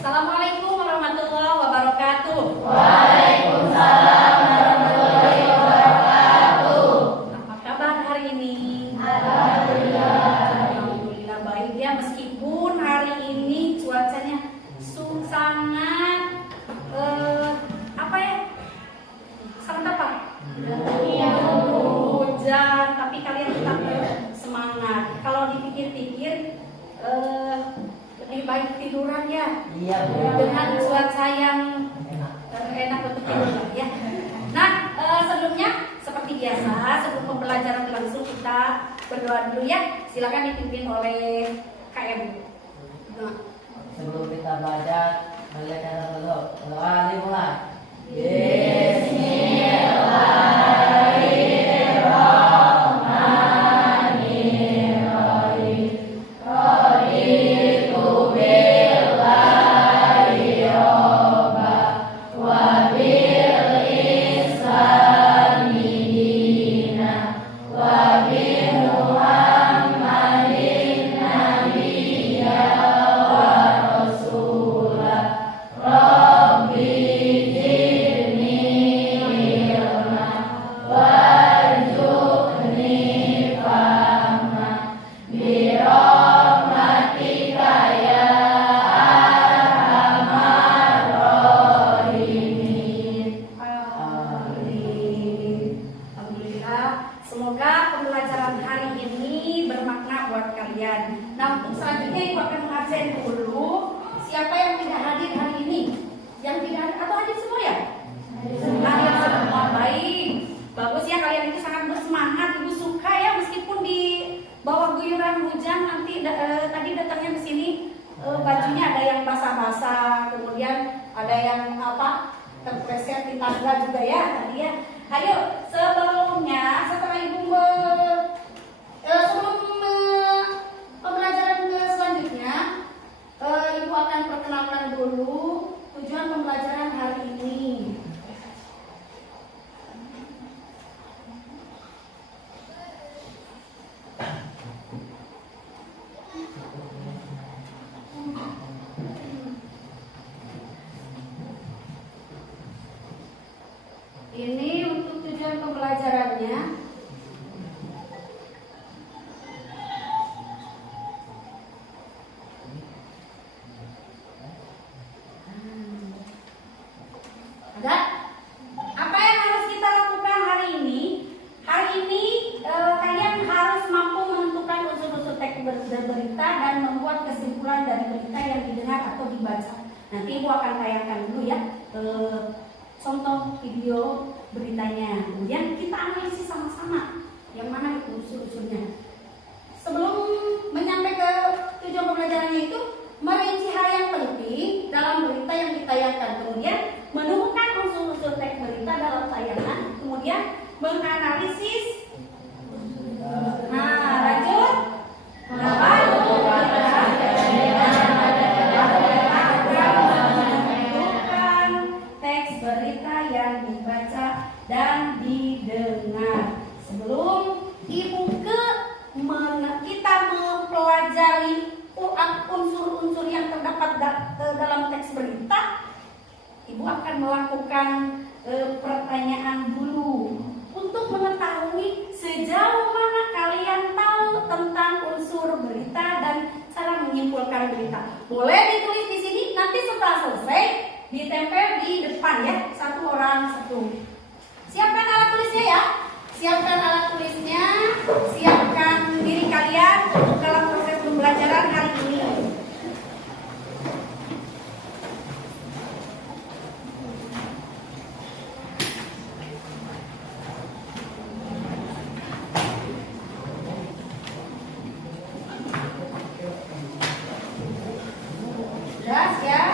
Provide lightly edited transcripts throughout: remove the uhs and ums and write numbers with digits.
Assalamualaikum warahmatullahi wabarakatuh. Waalaikumsalam warahmatullahi wabarakatuh. Apa kabar hari ini? Alhamdulillah. Alhamdulillah baik ya, meskipun hari ini cuacanya sangat sangat apa? Hujan, tapi kalian tetap semangat. Kalau dipikir-pikir lebih baik tiduran ya. Iya, Bu. Dengan cuaca yang enak untuk tidur ya. Nah, sebelumnya seperti biasa sebelum pembelajaran berlangsung kita berdoa dulu ya. Silakan dipimpin oleh KM. Nah. Sebelum kita belajar, belajar dulu. Doa dimulai. Semoga pembelajaran hari ini bermakna buat kalian. Nah, untuk selanjutnya Ibu akan mengabsen dulu siapa yang tidak hadir hari ini. Yang tidak hadir atau hadir semua ya? Hadir semua, baik. Bagus ya, kalian itu sangat bersemangat. Ibu suka ya, meskipun di bawah guyuran hujan. Nanti tadi datangnya ke sini bajunya ada yang basah-basah, kemudian ada yang terpleset di tangga juga ya tadi ya. Ayo, sebelumnya setelah Ibu sebelum pembelajaran ke selanjutnya, Ibu akan perkenalkan dulu tujuan pembelajaran hari ini. Ini untuk tujuan pembelajarannya. Ada? Apa yang harus kita lakukan hari ini? Hari ini kalian harus mampu menentukan unsur-unsur teks berita dan membuat kesimpulan dari berita yang didengar atau dibaca. Nanti Ibu akan tayangkan dulu ya contoh video beritanya. Kemudian kita analisis sama-sama yang mana itu unsur-unsurnya. Sebelum menyampai ke tujuan pembelajarannya itu, merinci hal yang penting dalam berita yang ditayangkan. Kemudian menemukan unsur-unsur teks berita dalam tayangan. Kemudian menganalisis. Nah, lanjut. Teks berita yang dibaca dan didengar. Sebelum Ibu kita mempelajari unsur-unsur yang terdapat dalam teks berita, Ibu akan melakukan pertanyaan dulu untuk mengetahui sejauh mana kalian tahu tentang unsur berita dan cara menyimpulkan berita. Boleh ditulis di sini, nanti setelah selesai ditempel di depan ya, satu orang satu. Siapkan alat tulisnya ya. Siapkan alat tulisnya, siapkan diri kalian dalam proses pembelajaran hari ini. Jelas ya?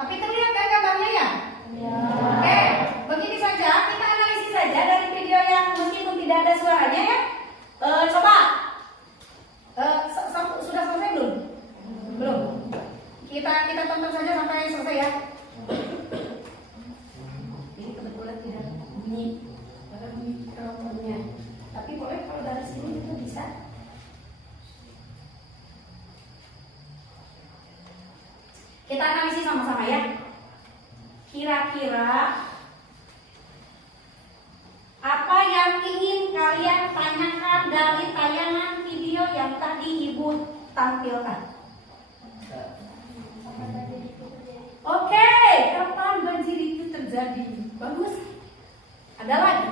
Tapi terlihat kan gambarnya ya? Oke, begini saja kita analisis saja dari video yang meskipun tidak ada suaranya ya. Coba, sudah selesai belum? Belum. Kita tonton saja sampai selesai ya. Ini kebetulan tidak bunyi mikrofonnya. Tapi boleh kalau dari sini itu bisa. Kita analisis sama-sama ya. Kira-kira apa yang ingin kalian tanyakan dari tayangan video yang tadi Ibu tampilkan? Oke, kapan banjir itu terjadi? Bagus. Ada lagi?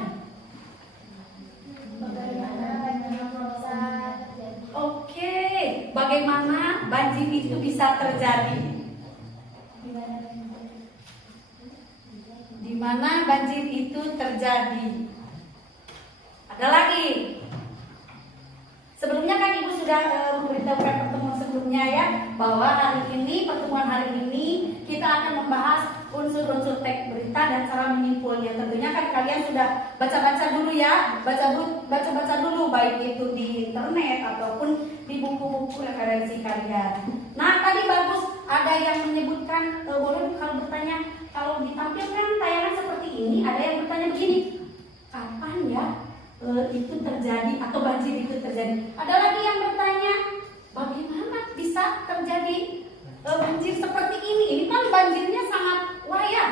Oke, bagaimana banjir itu bisa terjadi? Di mana banjir itu terjadi? Ada lagi? Sebelumnya kan Ibu sudah memberitahukan pertemuan sebelumnya ya, bahwa pertemuan hari ini kita akan membahas unsur-unsur teks berita dan cara menyimpulnya. Tentunya kan kalian sudah baca-baca dulu ya, baca-baca dulu baik itu di internet ataupun di buku-buku referensi kalian. Nah tadi bagus ada yang menyebutkan, boleh kalau bertanya, kalau ditampilkan tayangan seperti ini ada yang bertanya begini, kapan ya itu terjadi atau banjir itu terjadi? Ada lagi yang bertanya, bagaimana bisa terjadi banjir seperti ini? Ini kan banjirnya sangat wah ya.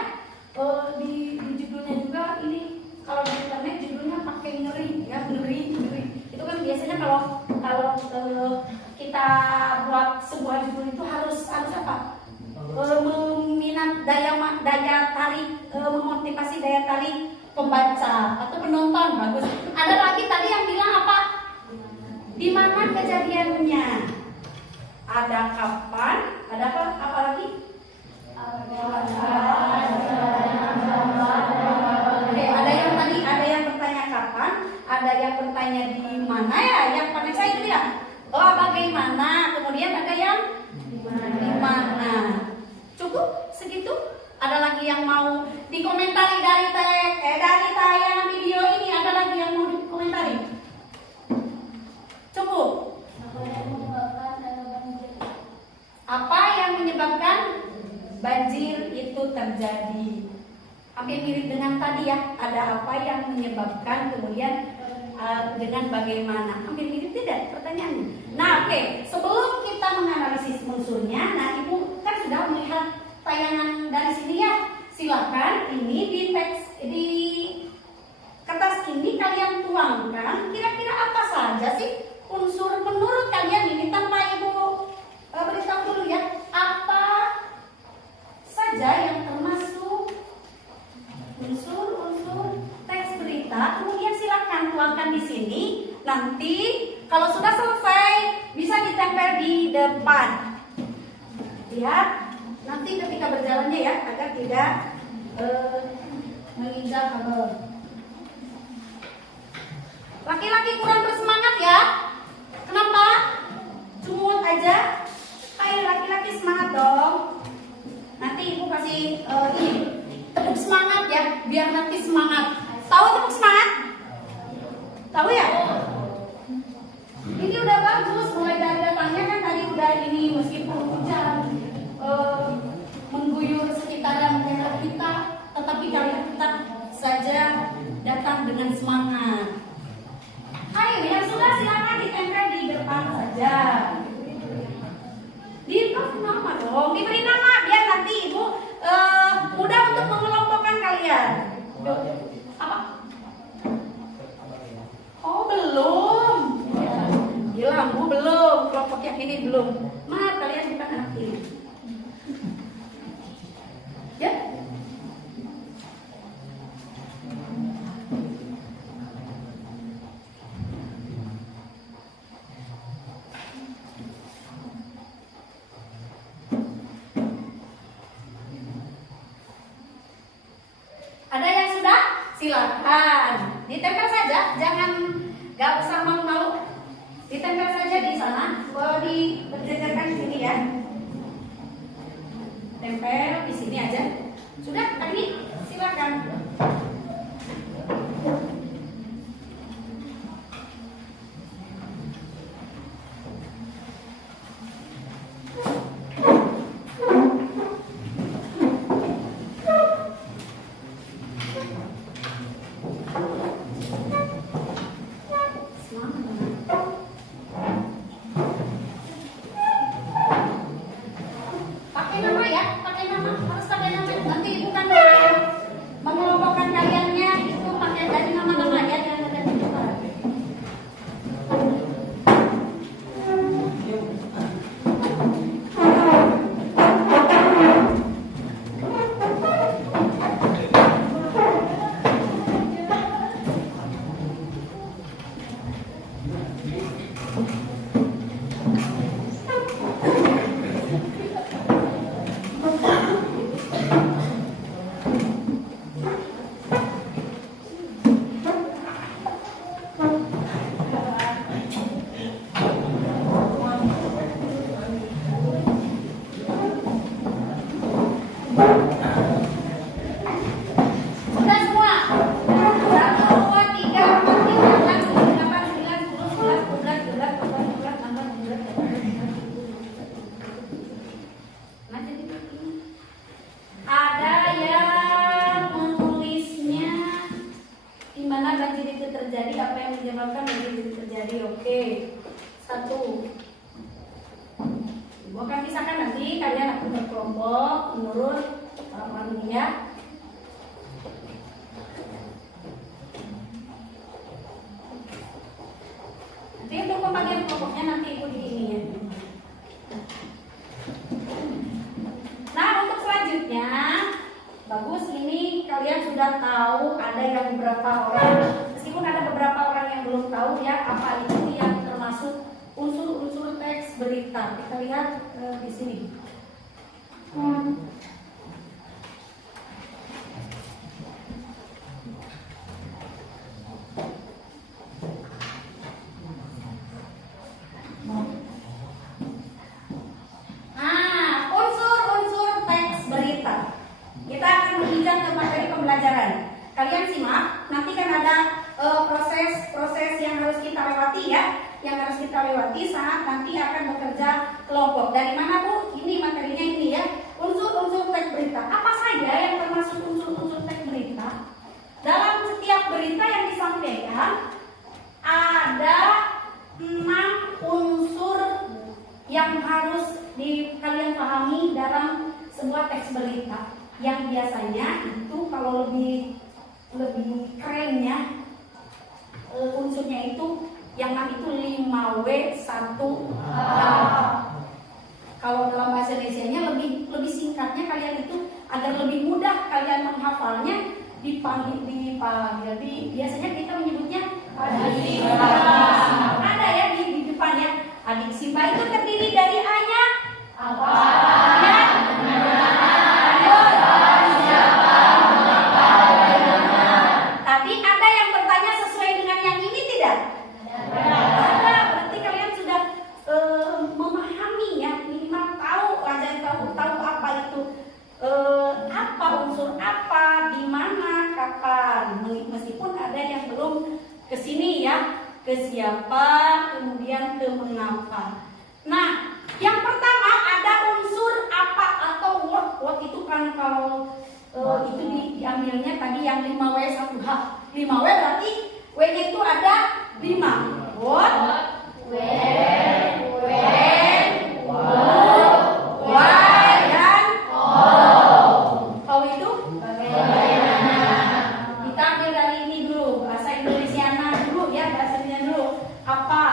Di judulnya juga ini kalau di internet judulnya pakai ngeri ya, ngeri. Itu kan biasanya kalau kita buat sebuah judul itu harus apa? Meminat daya tarik, memotivasi daya tarik pembaca atau penonton. Bagus. Ada lagi tadi yang bilang apa? Di mana kejadiannya? Ada kapan? Ada apa lagi? Oke, ada yang bertanya kapan? Ada yang bertanya di mana ya? Yang pada saya itu bilang, oh bagaimana? Kemudian ada yang di mana? Cukup segitu? Ada lagi yang mau dikomentari dari tayangan video ini? Ada lagi yang mau dikomentari? Cukup. Apa yang menyebabkan banjir itu terjadi? Hampir mirip dengan tadi ya. Ada apa yang menyebabkan, kemudian dengan bagaimana? Hampir mirip tidak pertanyaannya? Nah oke, sebelum kita menganalisis unsurnya, nah Ibu kan sudah melihat tayangan dari sini ya. Silakan ini di teks di kertas ini kalian tuangkan kira-kira apa saja sih unsur menurut kalian ini, tanpa Ibu beritahu dulu ya, apa saja yang termasuk unsur-unsur teks berita. Kemudian silakan tuangkan di sini. Nanti kalau sudah selesai bisa ditempel di depan. Lihat nanti ketika berjalannya ya, agar tidak menginjak kabel. Laki-laki kurang bersemangat ya. Kenapa? Cumut aja. Ayo laki-laki semangat dong. Nanti Ibu kasih ini tepuk semangat ya, biar nanti semangat. Tahu tepuk semangat? Tahu ya? Ini udah bagus, mulai dari datangnya kan tadi udah ini, meskipun hujan mengguyur sekitaran daerah kita, tetapi kalian tetap saja datang dengan semangat. Ayo yang sudah silakan ditempel di depan saja. Diberi nama dong, diberi nama biar nanti Ibu mudah untuk mengelompokkan kalian. Apa? Oh belum. Bilang Bu belum, kelompok yang ini belum. Maaf kalian bukan anak ini. Ya. Ada yang sudah? Silakan ditempel saja, gak usah malu-malu. Ditempel saja di sana, boleh berjejerkan di sini ya. tempel di sini aja. Sudah, Agni, silakan. Pakai nama ya, pakai nama, harus pakai nama. Nanti bukan mengelompokkan kaliannya itu pakai dari nama-nama ya, yang ada di luar. Sudah semua? 1, 2, 3, 4, 5, 6, 7, 8, 9, 10, 11, 12, 13, 14, 15, 16, 17, 18, 19. Nah, jadi begini. Ada yang menulisnya di mana banjir itu terjadi, apa yang menyebabkan banjir itu terjadi. Oke. 1. Ibu akan pisahkan nanti kalian akan berkelompok menurut ya. Nanti untuk pembagian kelompoknya nanti ikut di ini ya. Nah, untuk selanjutnya bagus, ini kalian sudah tahu ada yang beberapa orang, meskipun ada beberapa orang yang belum tahu ya apa itu yang termasuk unsur-unsur teks berita. Kita lihat di sini. Nah, unsur-unsur teks berita. Kita akan berbincang ke materi pembelajaran. Kalian simak, nanti kan ada proses yang harus kita lewati ya. Yang harus kita lewati saat nanti akan bekerja kelompok. Dari mana Bu? Ini materinya ini ya. Unsur-unsur teks berita. Apa saja yang termasuk unsur-unsur teks berita? Dalam setiap berita yang disampaikan ada 6 unsur yang harus kalian pahami dalam sebuah teks berita. Yang biasanya itu kalau lebih kerennya unsurnya itu yang itu 5W1H. Kalau dalam bahasa Indonesianya lebih singkatnya kalian itu agar lebih mudah kalian menghafalnya dipanggil. Biasanya kita menyebutnya adik Simba. Ada ya di depannya. Adik Simba itu terdiri dari A-nya apa? Ya. Tapi ada yang bertanya sesuai dengan yang ini tidak? Ada. Berarti kalian sudah memahami ya, minimal tahu apa itu, apa unsur apa, di mana, kapan. Meskipun ada yang belum ke sini ya, ke siapa, kemudian ke mengapa. Nah, yang pertama ada unsur apa atau what. What itu kan kalau itu diambilnya tadi yang 5W1H. 5W berarti W-nya itu ada 5. What, when, who, why, dan how. How itu bagaimana. Kita ambil dari ini dulu, bahasa Indonesiana dulu ya, bahasa Indonesia dulu. Apa?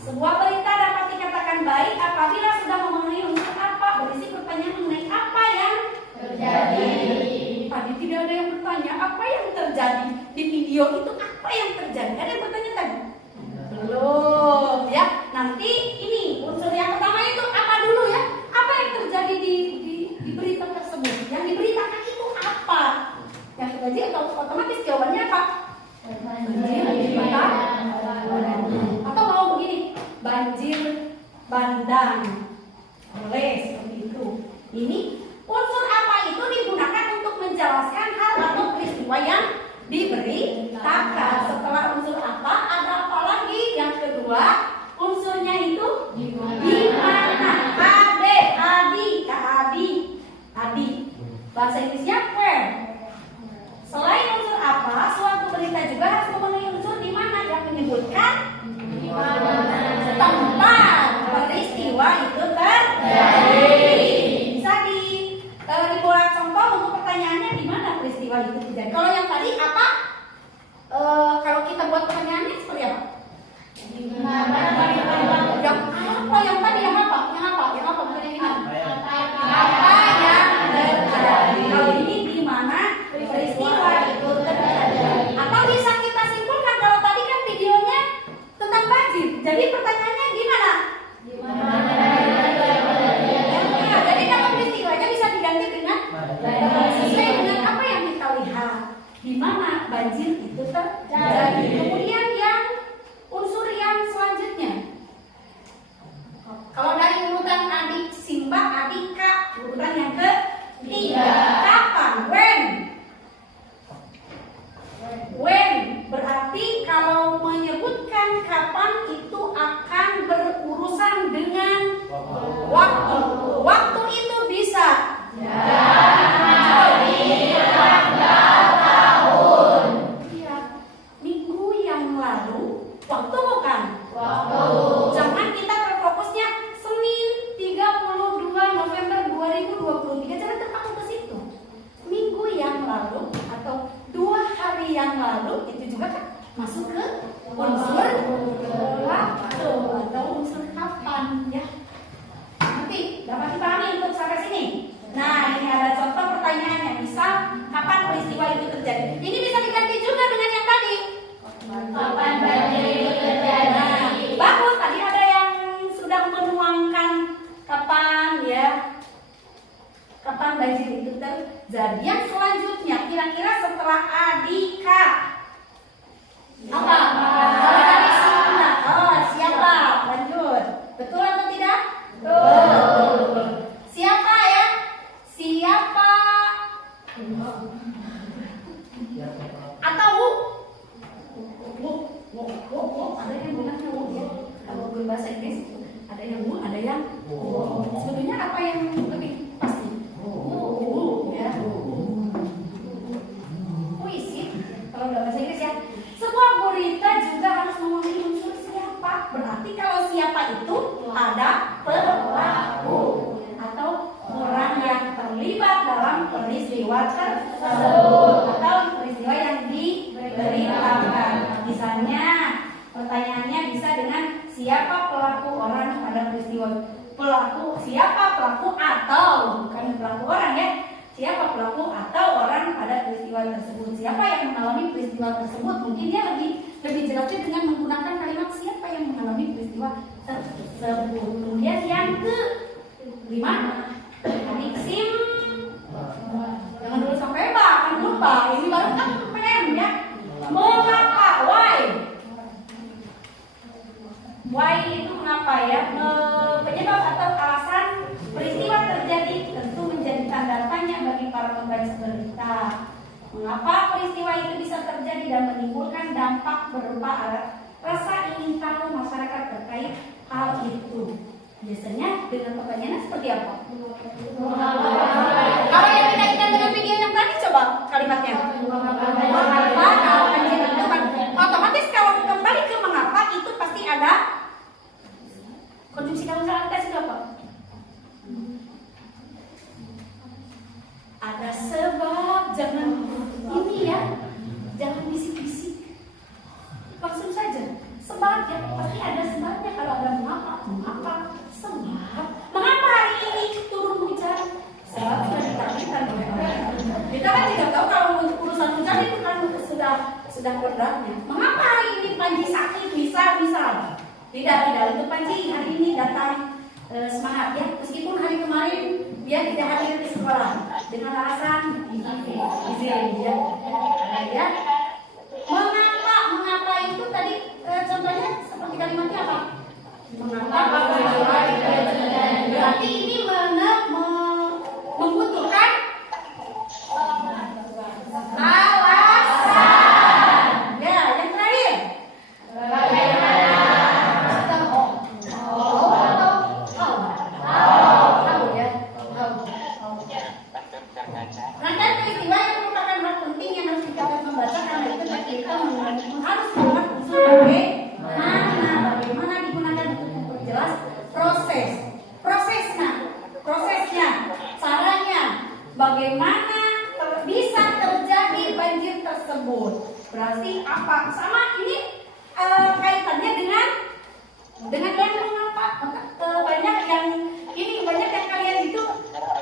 Sebuah berita dapat dikatakan baik apabila sudah memenuhi unsur apa. Berisi pertanyaan mengenai apa yang terjadi. Tadi tidak ada yang bertanya apa yang terjadi di video itu, apa yang terjadi. Ada yang bertanya tadi? Belum ya. Nanti ini unsur yang pertama itu apa dulu ya? Apa yang terjadi di berita tersebut? Yang diberitakan itu apa? Yang terjadi otomatis jawabannya apa? Banjir atau mau begini, banjir bandang. Boleh seperti itu. Ini unsur digunakan untuk menjelaskan hal atau peristiwa yang diberitakan. Setelah unsur apa, ada apa lagi? Yang kedua, unsurnya itu di mana? Ade, adi, adi. Bahasa Inggrisnya where. Selain unsur apa, suatu berita juga harus memenuhi unsur di mana yang menyebutkan tempat peristiwa itu terjadi. Bisa dibuat contoh untuk pertanyaannya di mana peristiwa itu terjadi. Kalau yang tadi apa? Kalau kita buat pertanyaannya seperti apa? Yang tadi yang apa? Bukan yang ini. Apa yang terjadi? Kalau ini di mana peristiwa itu terjadi? Atau bisa kita simpulkan kalau tadi kan videonya tentang banjir. Jadi pertanyaannya gimana? Ya, jadi nama peristiwanya bisa diganti dengan sesuai dengan apa yang kita lihat. Di mana banjir itu terjadi. Kemudian yang unsur yang selanjutnya. Kalau dari urutan adik Simba, adik Kak, urutan yang ketiga. Kapan? When berarti kalau menyebutkan kapan itu akan berurusan dengan waktu. Waktu itu bisa tahun. Iya. Minggu yang lalu. Waktu bukan? Waktu. Jangan kita terfokusnya Senin 32 November 2023. Jangan terpaku ke situ. Minggu yang lalu atau 2 hari yang lalu itu juga kan masuk ke unsur waktu atau unsur kapan ya. Nanti dapat dipahami untuk sampai sini. Nah, ini ada contoh pertanyaannya. Misal, kapan peristiwa itu terjadi? Ini bisa diganti juga dengan yang tadi. Kapan banjir itu terjadi? Nah, bagus. Tadi ada yang sudah menuangkan kapan ya. Kapan banjir itu terjadi? Yang selanjutnya, kira-kira setelah Adika apa? Kalau dari Simba, siapa? Lanjut. Betul atau tidak? Betul. Siapa ya? Siapa? Atau ada yang bilangnya ya. Kalau berbahasa Inggris ada yang ada yang sebetulnya apa yang lebih pasti? Ya. Puisi. Kalau dalam bahasa Inggris ya. Sebuah berita juga harus memenuhi unsur siapa. Berarti kalau siapa itu ada pelaku atau orang yang terlibat dalam peristiwa tersebut atau peristiwa yang diberitakan. Misalnya pertanyaannya bisa dengan siapa pelaku orang pada peristiwa. Siapa pelaku atau bukan pelaku orang ya. Siapa pelaku atau orang pada peristiwa tersebut. Siapa yang mengalami peristiwa tersebut. Mungkin dia lebih jelasnya dengan menggunakan kalimat siapa yang mengalami peristiwa tersebut. Kemudian yang ke-5, adik Sim. Jangan dulu sampai kan lupa. Ini baru kan PM ya. Mengapa? Why itu mengapa ya? Penyebab atau alasan peristiwa terjadi tentu menjadi tanda tanya bagi para pembaca berita. Mengapa peristiwa itu bisa terjadi dan menimbulkan dampak berupa rasa ingin tahu masyarakat terkait hal itu. Biasanya dengan pertanyaannya seperti apa? Kalau yang dikaitkan dengan video yang tadi coba kalimatnya. Mengapa kalau banjir itu kan otomatis kalau kembali ke mengapa itu pasti ada konjungsi kausalitas itu apa? Ada sebab, jangan ini ya, jangan bisik-bisik, langsung saja. Sebab ya, pasti ada sebabnya. Kalau ada mengapa, sebab. Mengapa hari ini turun hujan? Sebab sudah ditakdirkan. Kita kan tidak tahu kalau urusan hujan itu kan sudah kodratnya. Mengapa hari ini Panji sakit? Misal. Tidak, itu Panji hari ini datang semangat ya. Meskipun hari kemarin dia tidak hadir di sekolah dengan alasan izin ya. Mengapa itu tadi contohnya seperti kalimatnya apa? Mengapa? Berarti ini membutuhkan tersebut. Berarti apa? Sama ini kaitannya dengan yang mengapa. Banyak yang kalian itu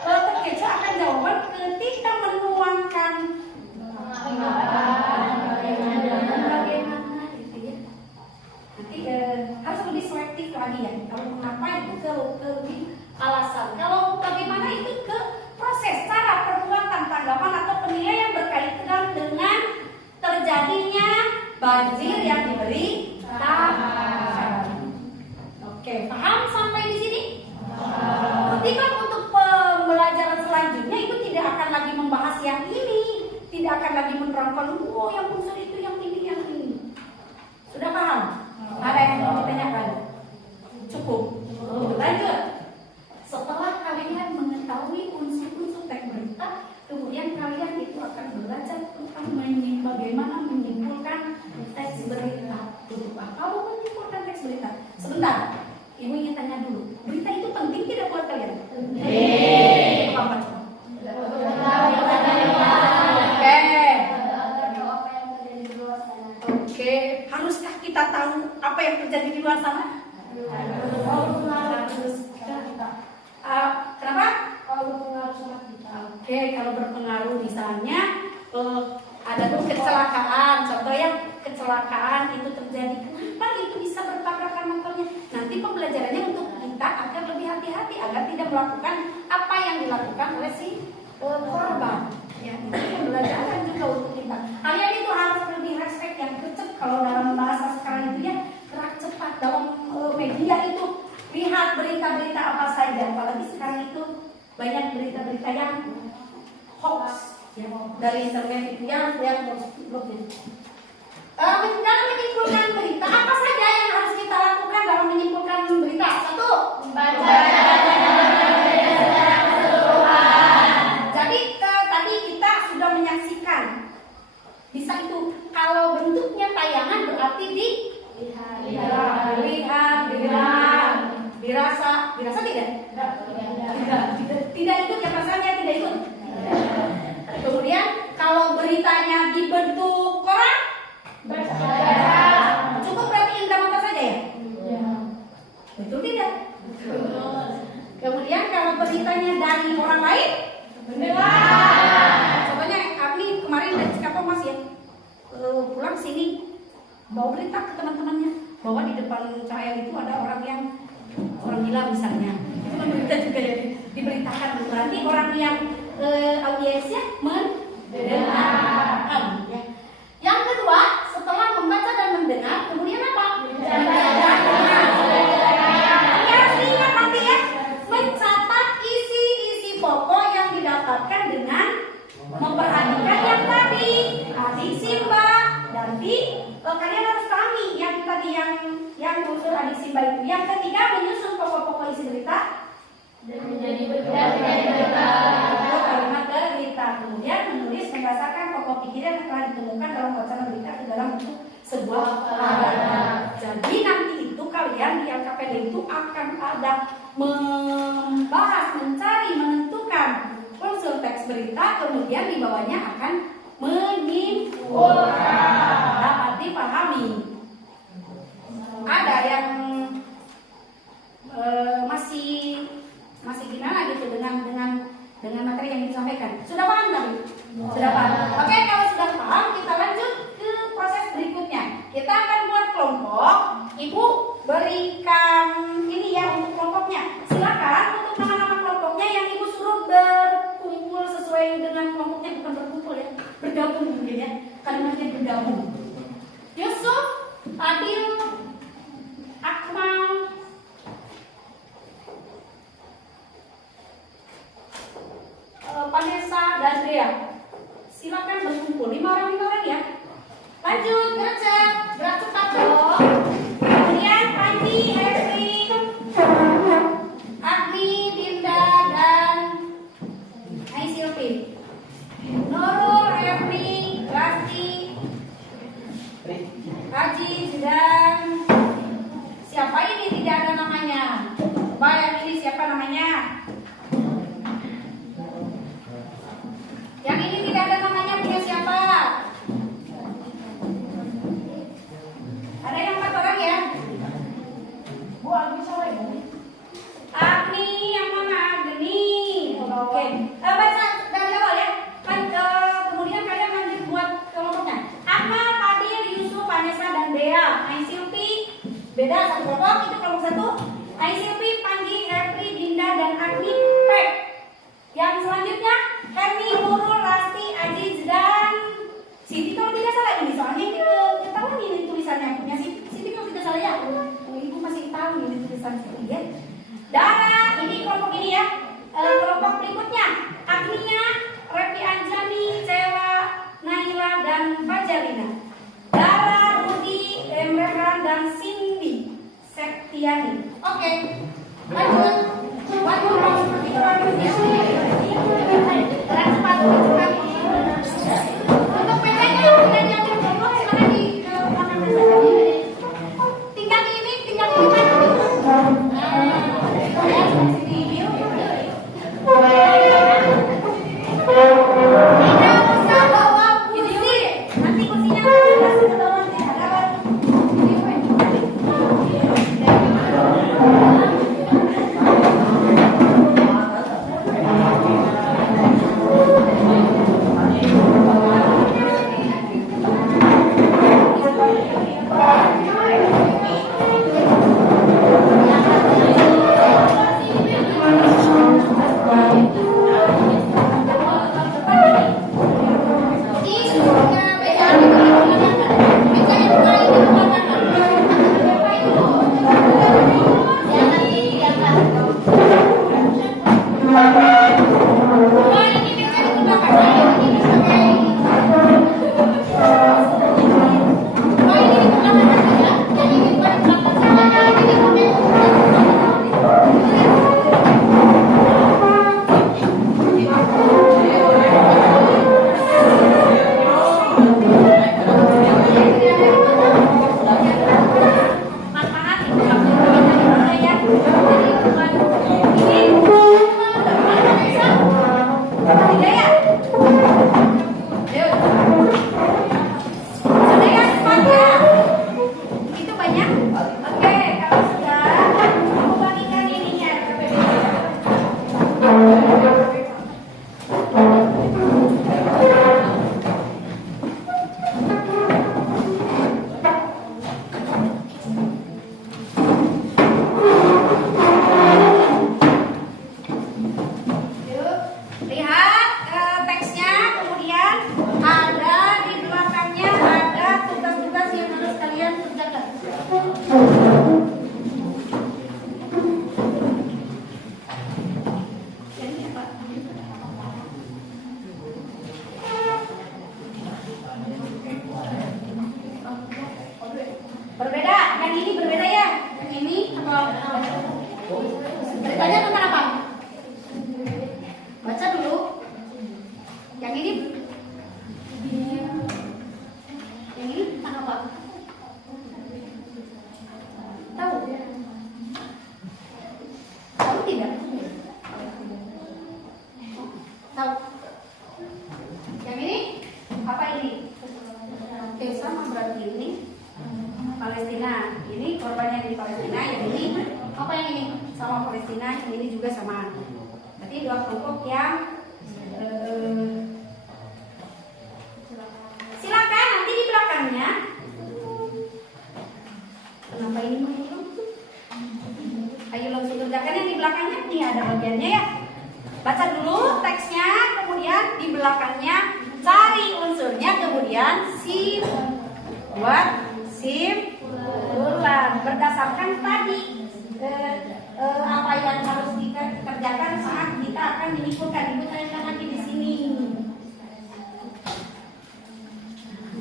terkecoh akan jawaban ketika menuangkan bagaimana gitu ya. Nanti harus lebih selektif lagi ya. Kalau mengapa itu ke lebih alasan. Kalau bagaimana itu ke proses, cara, perbuatan, tanggapan atau penilaian berkaitan dengan terjadinya banjir yang diberitakan. Oke, paham sampai di sini? Nanti kan untuk pembelajaran selanjutnya itu tidak akan lagi membahas yang ini, tidak akan lagi menerangkan, oh yang unsur itu yang ini. Sudah paham? Ada yang mau ditanyakan? Cukup. Lanjut. Setelah kalian mengetahui unsur-unsur teks berita, kemudian kalian itu akan belajar tentang bagaimana menyimpulkan teks berita. Kalau menyimpulkan teks berita, sebentar, ibu ingin tanya dulu, berita itu penting tidak buat kalian? Penting. Apa coba? Oke, haruskah kita tahu apa yang terjadi di luar sana? Kenapa? Kalau berpengaruh sama kita. Oke, kalau berpengaruh misalnya ada tuh kecelakaan, contoh ya kecelakaan itu terjadi. Kenapa itu bisa bertabrakan motornya? Nanti pembelajarannya untuk kita agar lebih hati-hati agar tidak melakukan apa yang dilakukan oleh si korban. Ya, itu pembelajaran juga untuk kita. Kalian itu harus lebih respect yang gercep kalau dalam bahasa sekarang itu ya, gerak cepat dalam media itu. Lihat berita-berita apa saja, apalagi sekarang itu banyak berita-berita yang hoax ya, dari internet itu yang blog itu. Dalam menyimpulkan berita, apa saja yang harus kita lakukan dalam menyimpulkan berita? Satu, membaca secara keseluruhan. Jadi tadi kita sudah menyaksikan. Bisa itu, kalau bentuknya tayangan berarti dirasa tidak? Tidak ikut ya pasalnya, tidak ikut. Kemudian kalau beritanya dibentuk koran, cukup berarti indra mata saja ya? Betul tidak? Kemudian kalau beritanya dari orang lain, contohnya kami kemarin dari Cikapo Mas ya, pulang sini bawa berita ke teman-temannya bahwa di depan saya itu ada orang gila misalnya. Itu kan berita juga ya, diberitakan. Berarti orang yang audiensnya mendengarkan ya. Yang kedua, setelah membaca dan mendengar, kemudian apa? Harus diingat nanti ya, mencatat isi-isi pokok yang didapatkan dengan memperhatikan yang tadi adik Simba. Nanti kalian harus pahami yang tadi yang unsur adik Simba itu. Yang ketiga, menyusun pokok-pokok isi berita dan menjadi berita. Kalimat berita. Kemudian menulis berdasarkan pokok pikiran yang telah ditemukan dalam wacana berita ke dalam bentuk sebuah paragraf. Jadi nanti itu kalian di LKPD itu akan ada membahas, mencari, menentukan unsur teks berita, kemudian di bawahnya akan menyimpulkan. Dapat dipahami. Ada yang masih gimana gitu dengan materi yang disampaikan. Sudah paham tadi? Sudah paham. Oke, kalau sudah paham, kita lanjut ke proses berikutnya. Kita akan buat kelompok. Ibu berikan ini ya untuk kelompoknya. Silakan untuk nama-nama kelompoknya yang ibu suruh berkumpul sesuai dengan kelompoknya, bukan berkumpul ya, bergabung mungkin ya. Kalimatnya bergabung. Yusuf, Adil, Akmal, Vanessa, dan Dea. Silakan berkumpul 5 orang ya. Lanjut, gerak cepat dong. Kemudian Panji, Erwin, Agni, Dinda, dan Silvi. Nurul, Erwin, Rasti, Lanjut. Buat ngomong seperti orang ya. Gerak cepat, cepat. Untuk pedanya dan yang ngomong mana di belakang saja. Tinggal ini kan. Tidak usah bawa kursi. Nanti kursinya kasih ke bawah. Berbeda, yang ini berbeda ya. Yang ini apa? Beritanya tentang apa? Baca dulu. Yang ini tentang apa? Tahu? Tahu tidak? Tahu? Yang ini apa ini? Oke, sama berarti ini Palestina. Ini korbannya di Palestina, yang ini apa yang ini? Sama Palestina, yang ini juga sama. Berarti dua kelompok yang silakan nanti di belakangnya. Kenapa ini menurun? Ayo langsung kerjakan yang di belakangnya. Nih ada bagiannya ya. Baca dulu teksnya, kemudian di belakangnya cari unsurnya, kemudian buat simpulan berdasarkan tadi apa yang harus kita kerjakan saat kita akan menyimpulkan. Ibu tanyakan lagi di sini.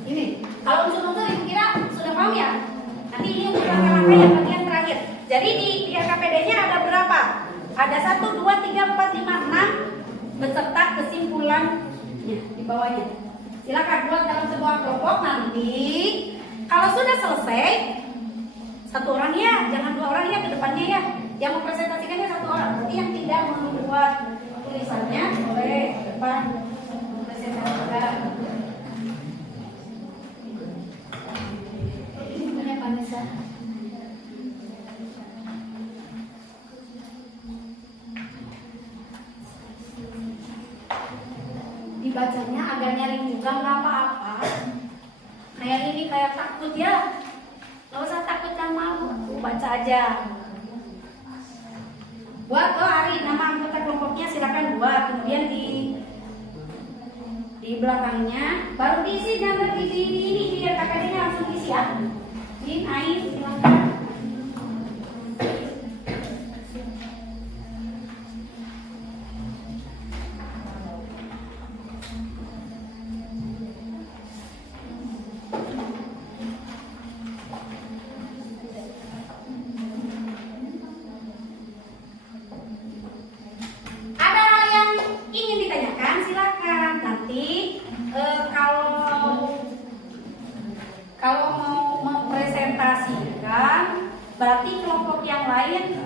Ini kalau unsur-unsur ibu kira sudah paham ya? Nanti ini untuk langkah-langkah yang bagian terakhir. Jadi di 3 KPD-nya ada berapa? Ada 1, 2, 3, 4, 5, 6 beserta kesimpulannya di bawahnya. Silakan buat dalam sebuah kelompok nanti. Kalau sudah selesai, 1 orang ya, jangan 2 orang ya ke depannya ya. Yang mempresentasikannya 1 orang. Berarti yang tidak membuat tulisannya boleh ke depan mempresentasikan. Ini Pak Nisa. Dibacanya agak nyaring juga, nggak apa-apa. Kayak ini kayak takut ya, nggak usah takut dan malu, baca aja. Buat Ari nama anggota kelompoknya silakan buat, kemudian di belakangnya baru diisi, jangan di ini biar kakaknya langsung diisi ya. Ini air silakan. Berarti kelompok yang lain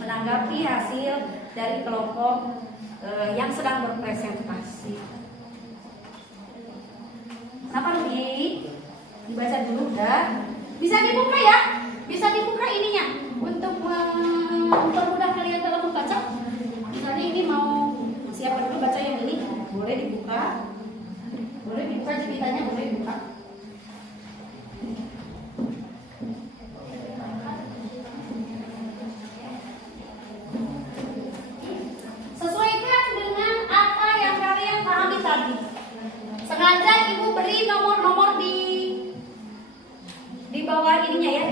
menanggapi hasil dari kelompok yang sedang berpresentasi. Kenapa Rugi? Dibaca dulu dah. Bisa dibuka ya? Bisa dibuka ininya untuk mempermudah kalian dalam membaca. Misalnya ini mau siapa dulu baca yang ini? Boleh dibuka. Boleh dibuka ceritanya, boleh dibuka. Sesuaikan dengan apa yang kalian pahami tadi. Sengaja ibu beri nomor-nomor di bawah ininya ya.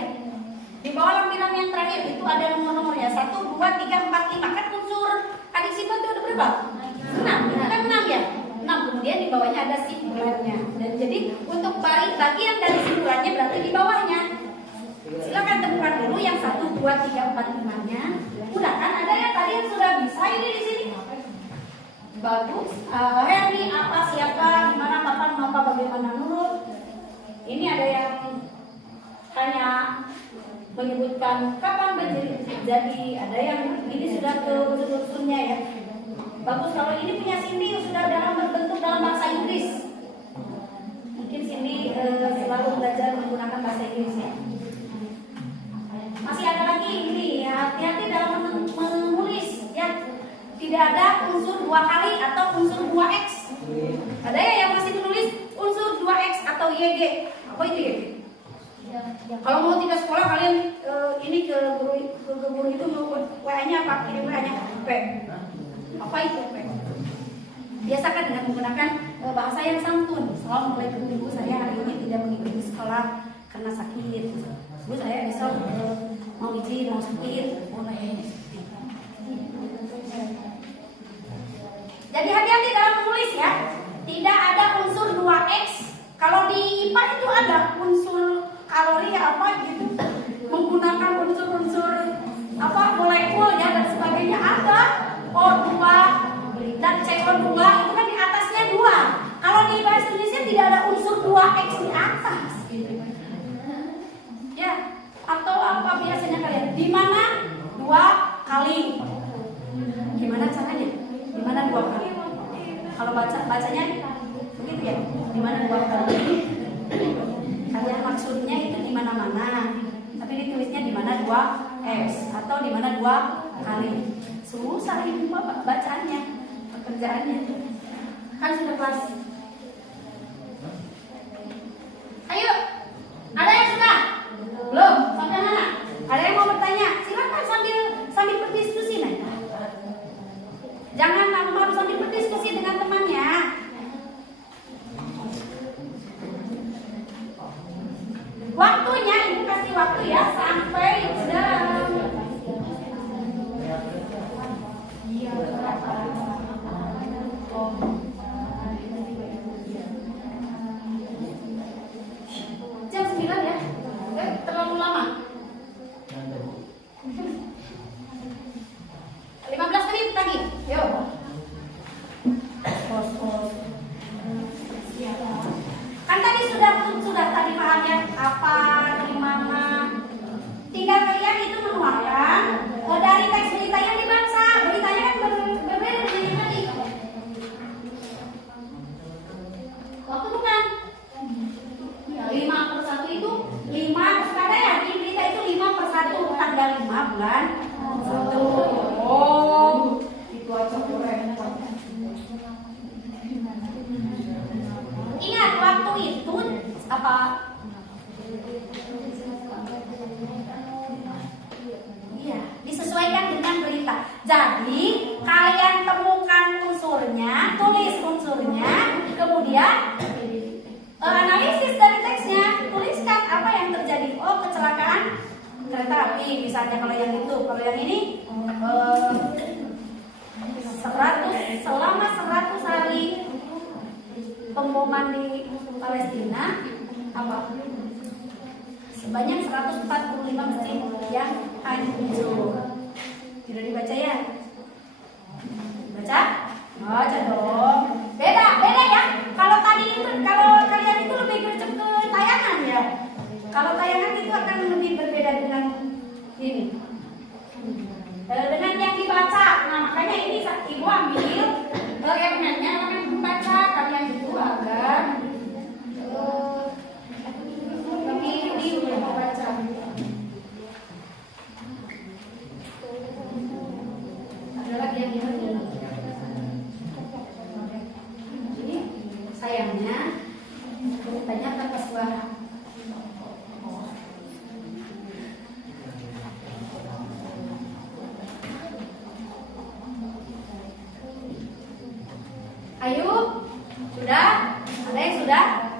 Di bawah lampiran yang terakhir itu ada nomor-nomornya 1, 2, 3, 4, 5. Kan unsur adiksi itu ada berapa? 6. Itu kan 6 ya. 6. Kemudian di bawahnya ada simpulannya. Dan jadi untuk bagian dari simpulannya berarti di bawahnya. Silakan temukan dulu yang 1, 2, 3, 4, 5-nya. Udah kan ada yang tadi yang sudah bisa ini di sini. Bagus. Herni apa siapa, gimana, kapan, mengapa, bagaimana, menurut. Ini ada yang hanya menyebutkan kapan jadi, ada yang ini sudah ke unsur-unsurnya ya. Bagus kalau ini punya Cindy sudah berbentuk dalam bahasa Inggris. Mungkin Cindy selalu belajar menggunakan bahasa Inggris ya. Masih ada lagi ini, hati-hati dalam menulis ya. Tidak ada unsur 2 kali atau unsur 2x. Ada ya yang masih menulis unsur 2x atau YG. Apa itu YG? Kalau mau tidak sekolah kalian ini ke guru itu mau WA-nya apa? Kirim WA-nya P. Apa itu P? Biasakan dengan menggunakan bahasa yang santun. Assalamualaikum ibu, saya hari ini tidak mengikuti sekolah karena sakit. Bu saya besok mau izin, mau sakit, boleh. Jadi hati-hati dalam menulis ya. Tidak ada unsur 2x. Kalau di IPA itu ada unsur kalori apa gitu, menggunakan unsur-unsur apa molekul ya dan sebagainya ada. O2 dan CO2 itu kan di atasnya 2. Kalau di bahasa Indonesia tidak ada unsur 2x di atas. Ya, atau apa biasanya kalian? Di mana 2 kali? Gimana caranya? Di mana 2 kali? Kalau bacanya begitu ya. Di mana 2 kali? Kalian maksudnya itu di mana-mana. Tapi ditulisnya di mana 2x atau di mana 2 kali. Susah ini bacaannya, pekerjaannya. Kan sudah kelas. Ayo. Ada yang sudah? Belum? Sampai mana? Ada yang mau bertanya? Silakan sambil berdiskusi nih. Jangan malu-malu sambil berdiskusi dengan temannya. Waktunya ibu kasih waktu ya sampai jam 9 ya. Terlalu lama. 15 menit lagi. Yuk. Kan tadi sudah tadi paham ya apa, di mana. Tinggal kalian itu menuangkan dari teks berita yang dibaca. Beritanya kan berbeda dari tadi. Waktu bukan 5/1 itu 5 sekarang ya di berita itu 5/1 tanggal 5 bulan 1. Oh, itu aja repot. Ingat waktu itu apa? Iya, disesuaikan dengan berita. Jadi kalian temukan unsurnya, tulis unsurnya, kemudian analisis dari teksnya, tuliskan apa yang terjadi. Oh, kecelakaan kereta api misalnya kalau yang itu. Kalau yang ini selama 100 hari pemboman di Palestina apa? Sebanyak 145 masjid yang hancur. Sudah dibaca ya? Baca? Baca dong. Beda ya. Kalau tadi itu, kalau kalian itu lebih gercep ke tayangan ya. Kalau tayangan Ibu ambil elemennya, elemen pembaca kalian itu agar lebih membaca. Ada lagi yang ini. Ini sayangnya urutannya tanpa suara. Ayo, sudah? Ada yang sudah?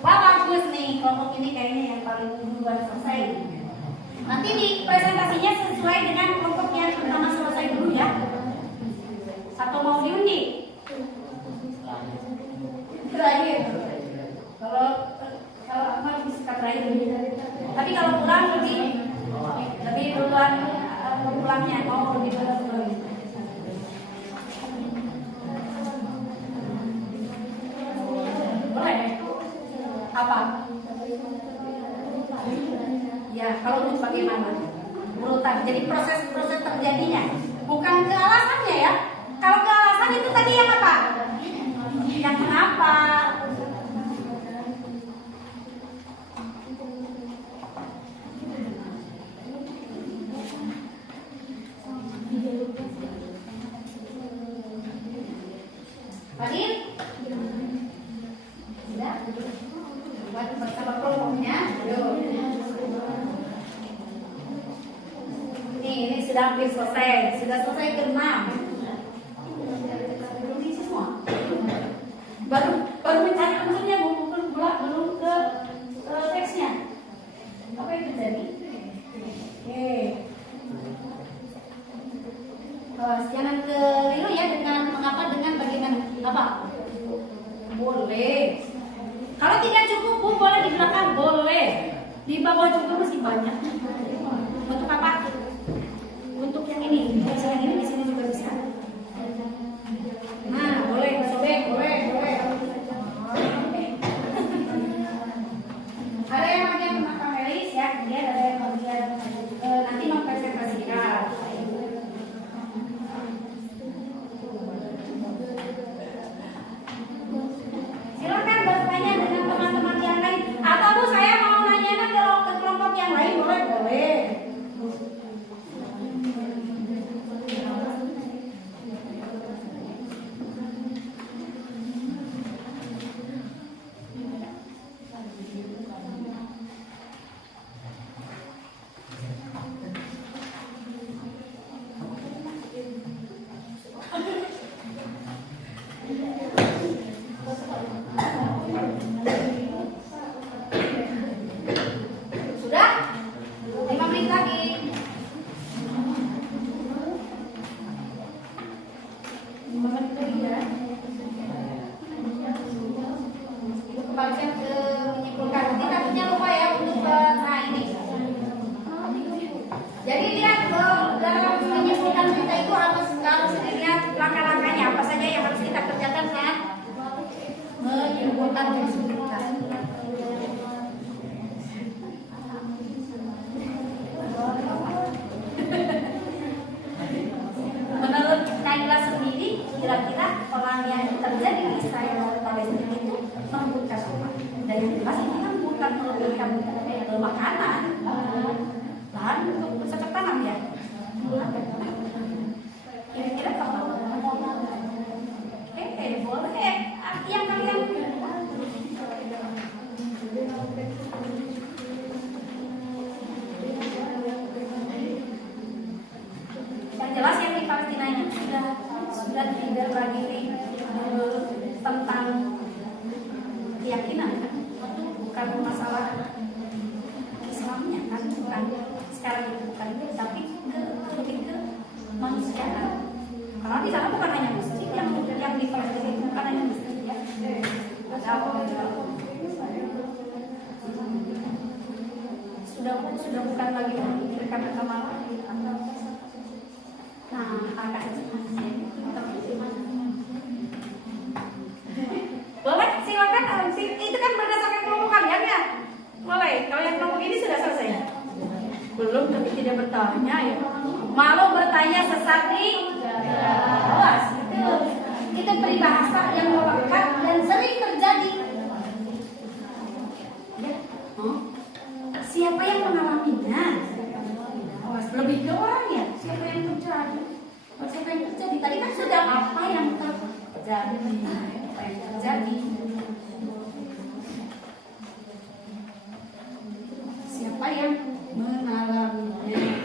Wah bagus nih, kelompok ini kayaknya yang paling duluan selesai. Nanti di presentasinya sesuai dengan kelompok yang pertama selesai dulu ya. Atau mau diundi? Terakhir. Kalau apa bisa terakhir. Tapi kalau pulang lebih duluan pulangnya mau lebih duluan. Apa? Ya, kalau untuk bagaimana? Urutan. Jadi proses terjadinya, bukan ke alasannya ya. Kalau ke alasan itu tadi yang apa? Yang kenapa? Hadir? Sudah? Buat bersama kelompoknya. Ini sudah hampir selesai. Sudah selesai ke-6. Belum diisi semua. Baru mencari unsurnya, belum ke teksnya. Apa yang terjadi? Oke. Jangan keliru ya dengan mengapa dengan bagaimana. Apa? Boleh. Kalau tidak cukup, Bu, boleh di belakang, boleh. Di bawah juga masih banyak. Untuk apa? Untuk yang ini. Yang ini di sini juga bisa. Nah, boleh, sobek, boleh. Ada yang bagian makamelis ya, kemudian ada yang bagian nanti mempresentasikan. Silakan bertanya dengan teman-teman yang lain. Atau Bu, saya mau nanya ke kelompok yang lain, boleh. Sudah? 5 menit lagi. Ibu kembalikan ke menyimpulkan. Nanti kakinya lupa ya untuk nah ini. Jadi lihat dalam menyimpulkan kita itu harus dilihat langkah-langkahnya apa saja yang harus kita kerjakan saat menyimpulkan tekstur kita. Menurut Naila sendiri, kira-kira orang yang terjadi di Israel dan Palestina itu membutuhkan apa? Dan yang jelas ini kan bukan melebihkan makanan, bahan untuk bercocok tanam ya. Kira-kira apa? Boleh. Yang kalian yang jelas yang di Palestina ini sudah tidak lagi tentang keyakinan kan, bukan masalah Islamnya kan, bukan sekarang itu bukan itu, tapi lebih ke manusiaan. Karena di sana bukan hanya masjid yang di Palestina itu bukan hanya masjid ya. Sudah bukan lagi memikirkan agama lain. Nah, agak boleh, silakan. Itu kan berdasarkan kelompok kalian ya. Boleh, kalau yang kelompok ini sudah selesai. Belum, tapi tidak bertanya ya. Malu bertanya. bertanya sesat di awas. Itu peribahasa yang melekat dan sering terjadi. Ya. Siapa yang mengalaminya? Awas, lebih ke orang ya. Siapa yang terjadi? Siapa yang terjadi? Tadi kan sudah apa yang terjadi? Apa yang terjadi? Siapa yang mengalaminya?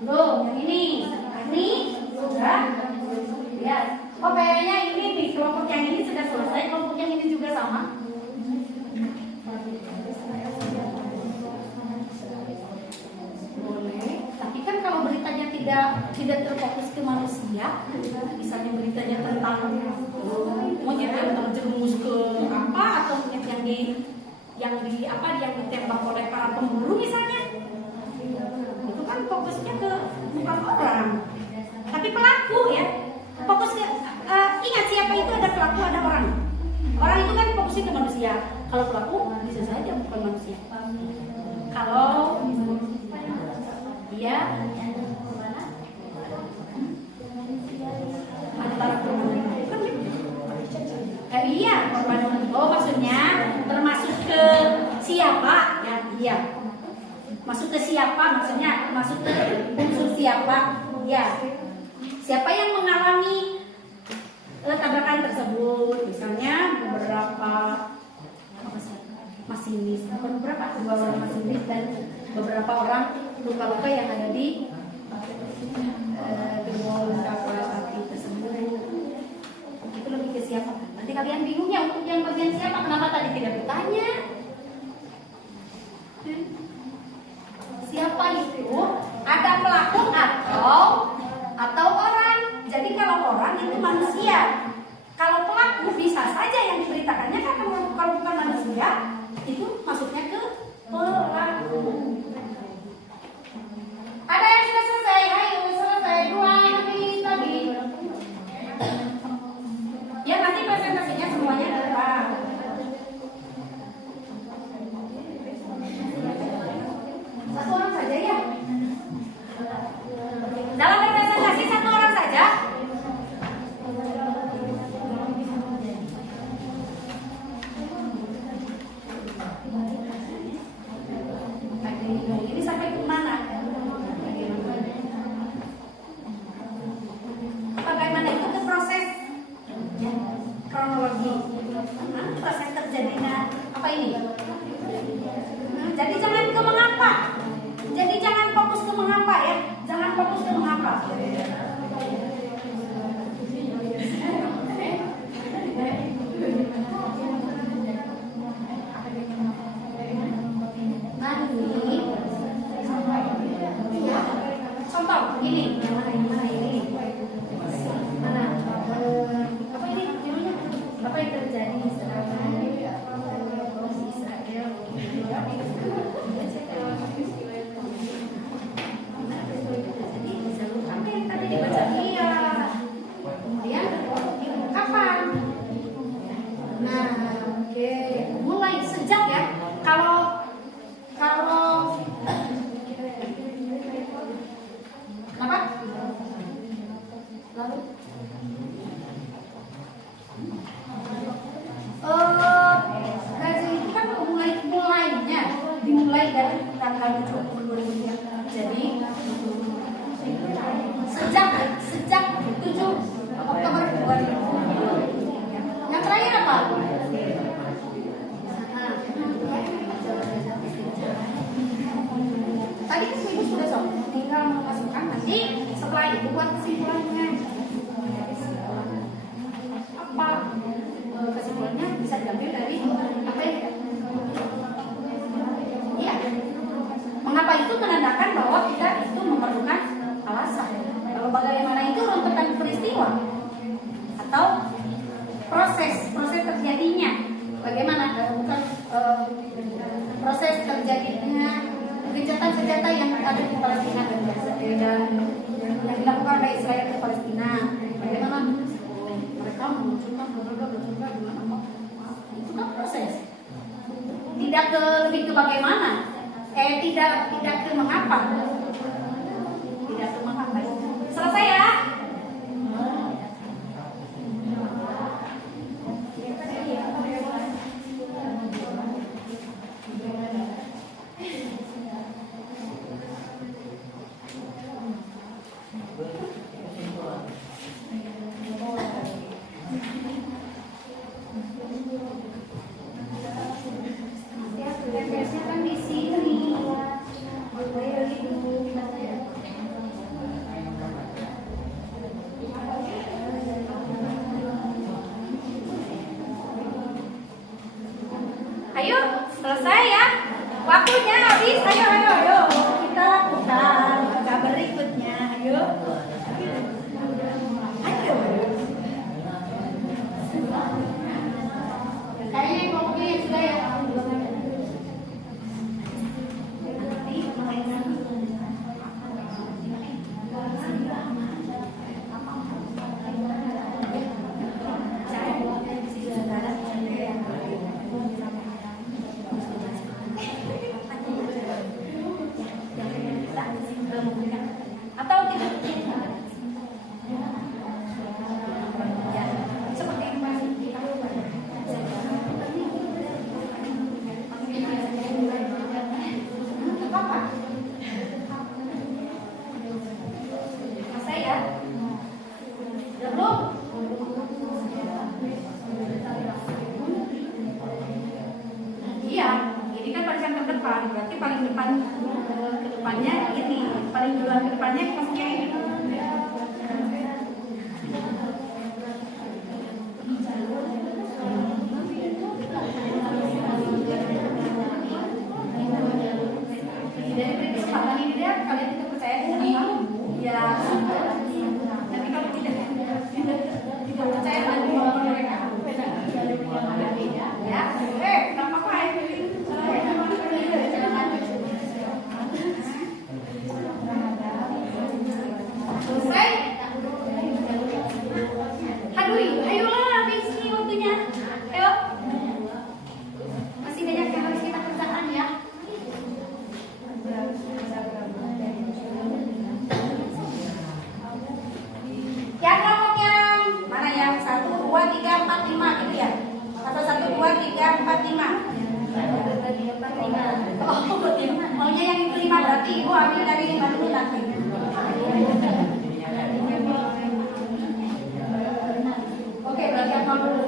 Belum, yang ini sudah. Lihat. Oh kayaknya ini nih kelompok yang ini sudah selesai, kelompok yang ini juga sama. Boleh. Tapi kan kalau beritanya tidak terfokus ke manusia, misalnya beritanya tentang monyet yang terjerumus ke apa atau monyet yang ditembak oleh para pemburu misalnya, itu kan fokusnya ke bukan orang, tapi pelaku ya. Fokusnya ingat siapa itu, ada pelaku ada orang. Orang itu kan fokusnya ke manusia. Kalau pelaku bisa saja bukan manusia. Kalau dia antara iya, oh maksudnya termasuk ke siapa ya? Iya. Masuk ke siapa maksudnya? Masuk ke unsur siapa? Ya. Siapa yang mengalami tabrakan tersebut? Misalnya beberapa masinis, beberapa masinis dan beberapa orang luka-luka yang ada di gerbong kapal api tersebut. Itu lebih ke siapa? Nanti kalian bingungnya untuk yang bagian siapa? Kenapa tadi tidak bertanya? Siapa itu? Ada pelaku atau orang. Jadi kalau orang itu manusia. Kalau pelaku bisa saja yang diberitakannya kan kalau bukan manusia itu masuknya ke pelaku. Ada yang sudah selesai? Ayo selesai. 2 menit lagi. Ya nanti presentasinya semuanya depan. Satu orang saja ya. Dalam representasi satu orang saja. Ini sampai ke mana? Bagaimana itu ke proses kronologi, proses terjadinya apa ini? Jadi jangan ke mengapa. Jadi jangan fokus ke mengapa ya. Jangan fokus ke mengapa. Nah ini ya. Contoh ini yang mana ini? Mana? Apa ini? Apa yang terjadi sekarang? Israel. Apa yang tadi dibaca dia? Kemudian kapan? Nah, oke. Mulai sejak ya. Kalau kenapa? Lalu gaji itu kan dimulai dari tanggal 20 jadi sejak 7 Oktober 2020. Yang terakhir apa? Tadi kan ibu sudah tinggal memasukkan, nanti setelah itu buat kesimpulannya. Apa kesimpulannya bisa diambil dari apa ya? Iya. Mengapa itu menandakan bahwa kita itu memerlukan alasan. Kalau bagaimana itu runtutan peristiwa atau proses terjadinya. Bagaimana bukan proses terjadinya gencatan senjata yang ada di Palestina dan yang dilakukan oleh Israel ke Palestina. Bagaimana mereka menunjukkan itu kan proses. Tidak lebih ke bagaimana. Tidak ke mengapa. Tidak ke mengapa. Selesai ya? Tempesnya kan di sini. Ayo, selesai ya. Waktunya habis. Ayo. Kita lakukan langkah berikutnya. Ayo. Kayaknya yang ngomongnya yang sudah ya. Atau tidak? Ya, seperti yang masih kita lakukan. Apa? Masa ya? Udah belum? Iya, ini kan barisan terdepan, berarti paling depan ke depannya ini, paling duluan ke depannya maksudnya ini. Dari kesempatan ini dia kalian tidak percaya dengan apa? Ya, tapi kalau tidak percaya lagi sama mereka. Ya, nggak apa-apa ya. Selesai? Aduh, ayolah, habis nih waktunya. Ayo. Masih banyak yang harus kita kerjakan ya. Yang kelompok yang mana yang 1, 2, 3, 4, 5 gitu ya? Atau 1, 2, 3, 4, 5? Oh, maunya yang itu 5 berarti ibu ambil dari 5 dulu nanti. Oke, berarti yang mau dulu.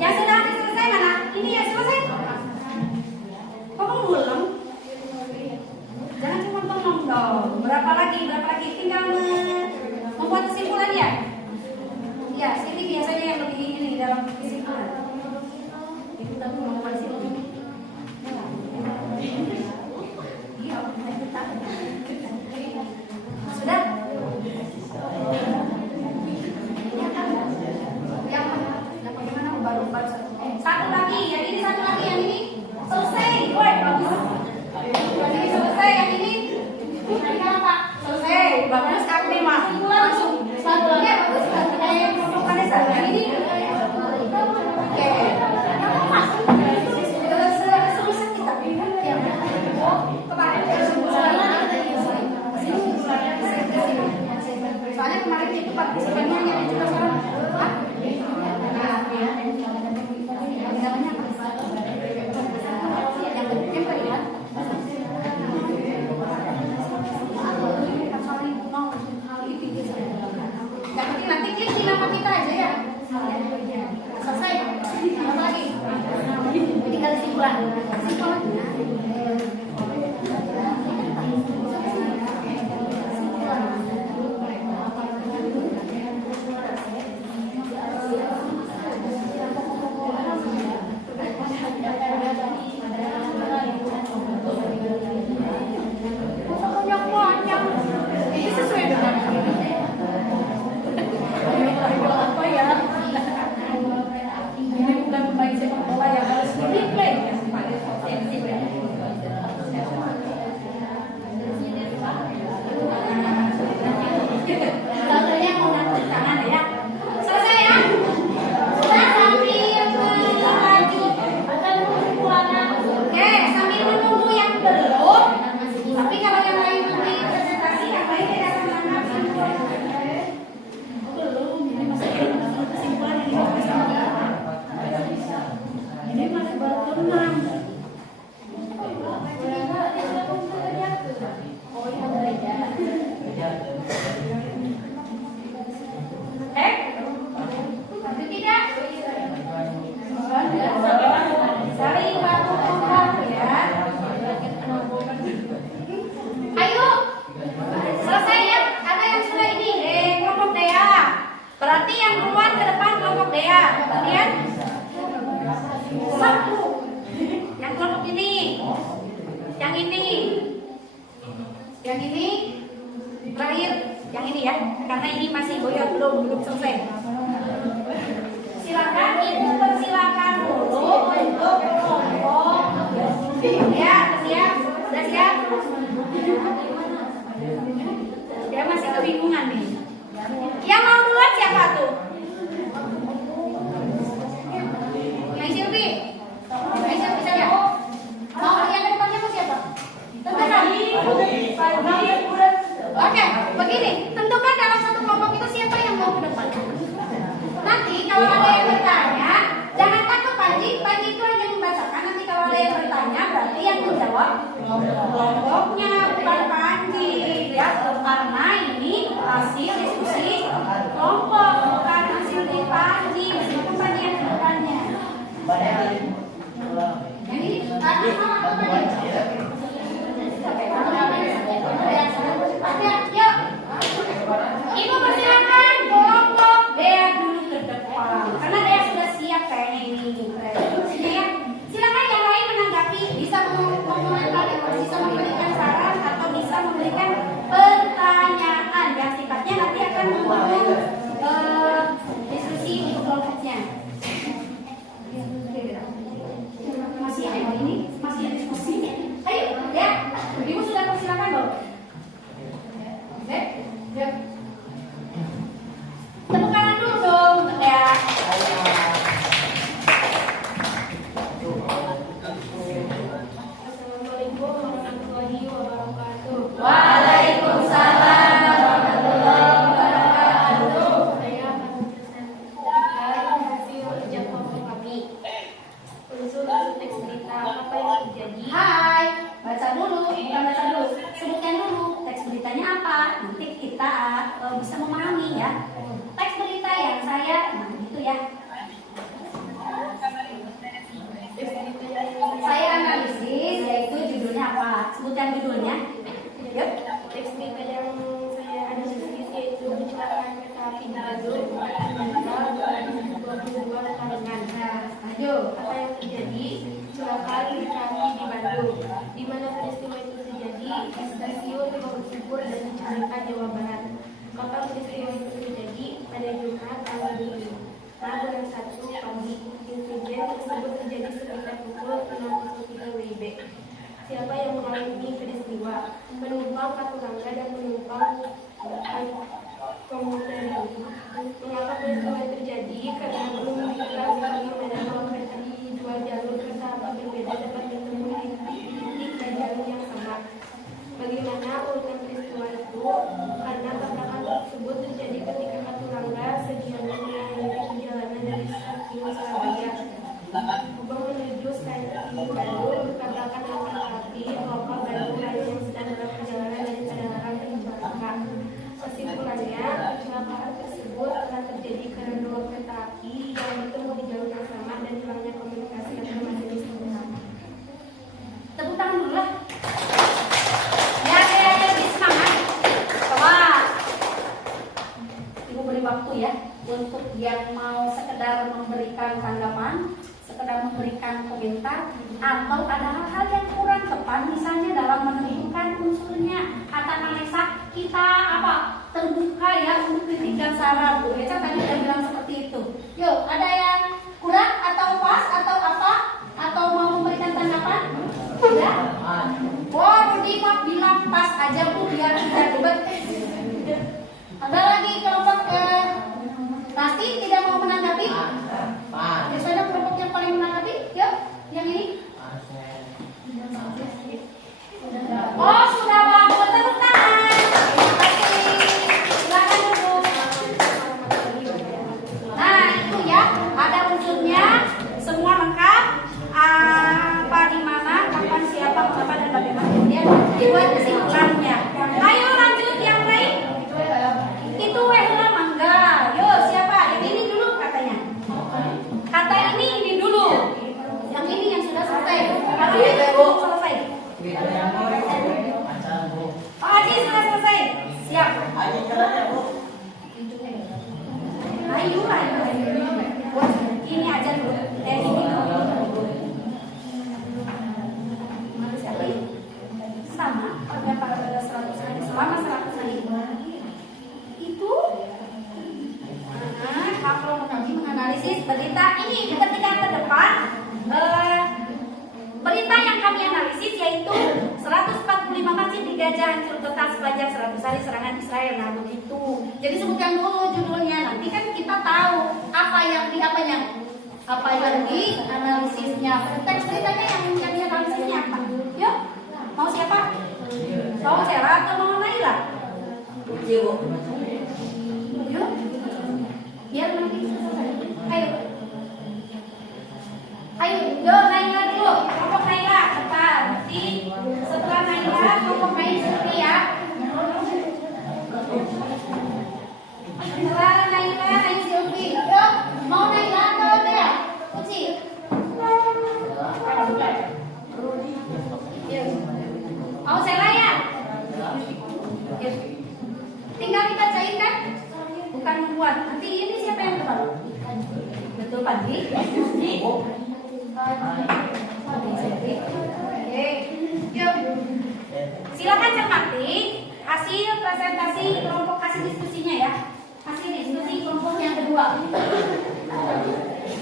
Yang sudah selesai mana? Ini yang selesai. Kok kamu ngulang? Jangan cuma ngomong dong. Berapa lagi? Tinggal membuat kesimpulan ya? Ya, ini biasanya yang lebih ini dalam kesimpulan. Itu tapi mau kesimpulan. Iya, sudah? Yang bagaimana baru satu lagi, yang ini satu lagi, yang ini selesai. Woi, bagus. Yang ini selesai, yang ini apa? Selesai, bagus. Aku mah langsung satu lagi. Ya, bagus. Yang ini. Oke. Yang ini terakhir, yang ini ya, karena ini masih goyang belum selesai. Silakan ibu persilakan dulu untuk kelompok. Ya, siap, sudah siap. Dia masih kebingungan nih. Yang mau duluan siapa tuh? Yang Silvi. Yang Silvi saja. Mau yang ke depannya mau siapa? Tentukan. Oke, begini. Tentukan dalam satu kelompok itu siapa yang mau ke depan. Nanti kalau ada yang bertanya, jangan takut Panji. Panji itu hanya membacakan. Nanti kalau ada yang bertanya, berarti yang menjawab kelompoknya, bukan Panji. Ya, karena ini hasil diskusi kelompok, bukan hasil di Panji. Meskipun Panji yang menentukannya. Yang ini yuk. Ibu persilakan kelompok Dea dulu ke depan. Karena Dea sudah siap kayaknya ini. Ya. Silakan yang lain menanggapi, bisa memberikan saran atau bisa memberikan pertanyaan yang sifatnya nanti akan membangun diskusi di kelompoknya. Masih ada ini, masih ada diskusi. Ayo, ya. Ibu sudah persilakan loh. Oke, ya. Tepuk tangan dulu dong untuk Dea. Assalamualaikum warahmatullahi wabarakatuh. Waalaikumsalam warahmatullahi wabarakatuh. Saya akan menjelaskan hasil kerja kelompok kami. Unsur-unsur teks berita apa yang terjadi. Hai, baca dulu, bukan baca dulu. Sebutkan dulu teks beritanya apa. Nanti kita bisa memahami ya. Teks berita yang saya, nah gitu ya. Teks berita yang Saya analisis, yaitu judulnya apa. Sebutkan judulnya. Yuk. teks berita yang saya analisis yaitu kecelakaan kereta api di Bandung tanggal 2022 Karangan. Nah, maju. Apa yang terjadi? Kecelakaan kereta api di Bandung. Di mana peristiwa itu terjadi di stasiun Bogor dan Cicalengka, Jawa Barat. Kapan peristiwa itu terjadi? Pada Jumat tanggal 7 bulan 1 pagi. Insiden tersebut terjadi sekitar pukul 6.03 WIB. Siapa yang mengalami peristiwa? Penumpang Katulampa dan penumpang komuter lain. Mengapa peristiwa terjadi? Karena belum diketahui medan kereta di dua jalur kereta api berbeda dapat bertemu di titik dan jalur yang sama. Bagaimana urutan peristiwa itu? Karena tabrakan tersebut terjadi ketika Katulampa sedianya mengakhiri perjalanan dari stasiun Surabaya Gubeng menuju stasiun Bandung bertabrakan dengan kereta api lokal Bandung lain yang sedang dalam perjalanan dari Cicalengka ke Cicalengka. Kesimpulannya, kecelakaan tersebut telah terjadi karena dua kereta api yang bertemu di jalur yang sama dan hilangnya komunikasi antara majelis pengendara. Tepuk tangan dulu lah. Ya, lebih semangat. Coba. Ibu beri waktu ya untuk yang mau sekedar memberikan tanggapan, sekedar memberikan komentar, atau ada hal-hal yang kurang tepat misalnya dalam menentukan unsurnya. Kata Vanessa, kita terbuka ya untuk kritik dan saran. Bu Eca tadi udah bilang seperti itu. Yuk, ada yang kurang atau pas atau apa? Atau mau memberikan tanggapan? Ya? Wah, Rudi mah bilang pas aja Bu biar tidak ribet. Ada lagi kelompok pasti tidak mau menanggapi? Biasanya kelompok yang paling menanggapi? Yuk, yang ini. Oh, sudah bagus. Tepuk tangan. Terima kasih. Silakan duduk. Nah, itu ya, ada unsurnya, semua lengkap. Apa di mana, kapan, siapa, mengapa dan bagaimana. Kemudian dibuat kesimpulannya. Ayo lanjut yang lain. Itu ulang mangga. Yuk, siapa? Yang ini dulu katanya. Kata ini dulu. Yang ini yang sudah selesai. Kalau ini belum selesai. Pak Haji sudah selesai. Siap. Ayo. Buat ini aja dulu. Ini dulu. Siapa ini? Sama. Ada ini di ketika ke depan berita yang kami analisis yaitu 145 masjid di Gaza hancur total sepanjang 100 hari serangan Israel. Nah begitu. Jadi sebutkan dulu judulnya. Nanti kan kita tahu apa yang di analisisnya. Teks beritanya yang di analisisnya apa? Yuk, mau siapa? Mau Cera atau mau Naila? Yuk, biar nanti selesai. Ayo, yuk Naila dulu. Kelompok Naila, cepat. Nanti setelah Naila, kelompok main Silvi ya. Setelah Naila, main Silvi. Yuk, mau Naila atau Dea? Uci. Mau Sela ya? Tinggal kita cairkan, bukan membuat. Nanti ini siapa yang terbang? Betul Pagi? Oke, yuk. Silakan cermati hasil presentasi kelompok, hasil diskusinya ya. Hasil diskusi kelompok yang kedua.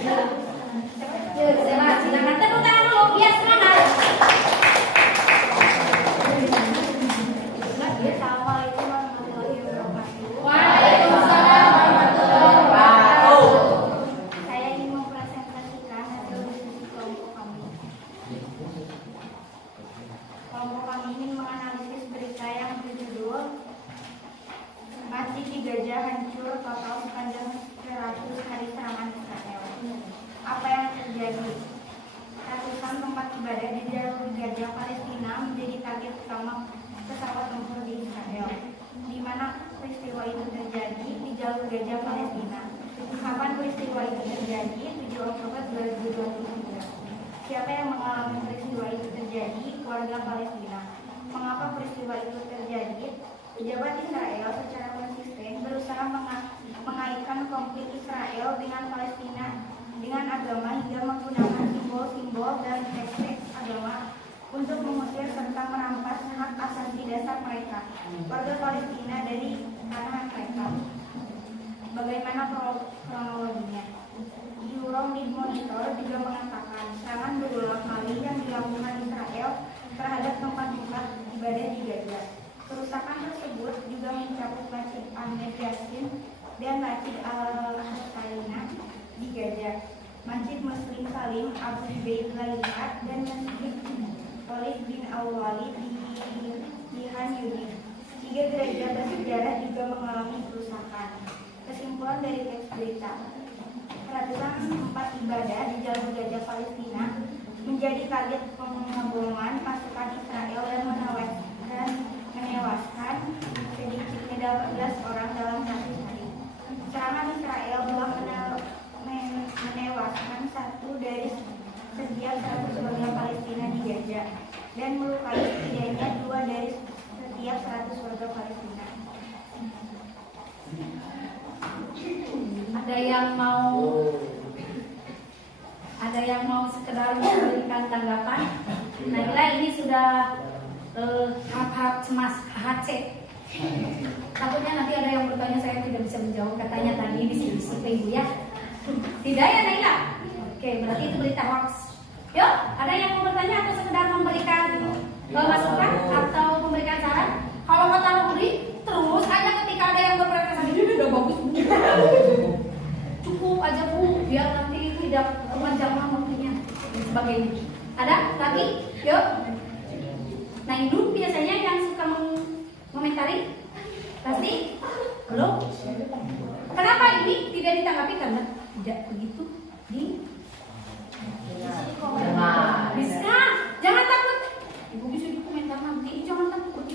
Yuk, silakan tepuk tangan dulu biar semangat. Assalamualaikum warahmatullahi wabarakatuh. Waalaikumsalam warahmatullahi wabarakatuh. Saya ingin mempresentasikan hasil diskusi kelompok kami. Kelompok kami ingin menganalisis berita yang berjudul Masjid di Gaza hancur total sepanjang 100 hari serangan Israel. Apa yang terjadi? Ratusan tempat ibadah di jalur Gaza Palestina menjadi target utama pesawat tempur di Israel. Di mana peristiwa itu terjadi? Di jalur Gaza Palestina. Kapan peristiwa itu terjadi? 7 Oktober 2023. Siapa yang mengalami peristiwa itu terjadi? Warga Palestina. Mengapa peristiwa itu terjadi? Pejabat Israel secara konsisten berusaha mengaitkan konflik Israel dengan Palestina dengan agama hingga menggunakan simbol-simbol dan teks-teks agama untuk mengusir serta merampas hak asasi dasar mereka, warga Palestina, dari tanah mereka. Bagaimana kronologinya? Euronews Monitor juga mengatakan serangan berulang kali yang dilakukan Israel terhadap tempat-tempat ibadah di Gaza. Kerusakan tersebut juga mencakup Masjid Ahmed Yassin dan Masjid Al-Husayna di Gaza, Masjid Muslim Salim Abu Ubaid Lailat, dan Masjid Khalid bin Al-Walid di Han Yunis. 3 gereja bersejarah juga mengalami kerusakan. Kesimpulan dari teks berita: ratusan tempat ibadah di jalur Gaza Palestina menjadi target pengeboman pasukan Israel dan menewaskan sedikitnya 18 orang dalam 1 hari. Serangan Israel telah menewaskan 1 dari setiap 100 warga Palestina di Gaza dan melukai setidaknya 2 dari setiap 100 warga Palestina. Ada yang mau sekedar memberikan tanggapan? Naila ini sudah harap cemas HC. Takutnya nanti ada yang bertanya saya tidak bisa menjawab, katanya tadi bisik-bisik Ibu ya. Tidak ya Naila? Oke, berarti itu berita hoax. Yuk, ada yang mau bertanya atau sekedar memberikan masukan atau memberikan saran? Kalau kata Rudi, terus aja ketika ada yang berprestasi ini udah bagus. Cukup aja Bu, biar nanti tidak kepanjangan waktunya dan sebagainya. Ada lagi? Yuk. Nah Induk biasanya yang suka mengomentari, pasti belum. Kenapa ini tidak ditanggapi? Karena tidak begitu di bisa. Jangan takut. Ibu bisa di komentar nanti. Jangan takut.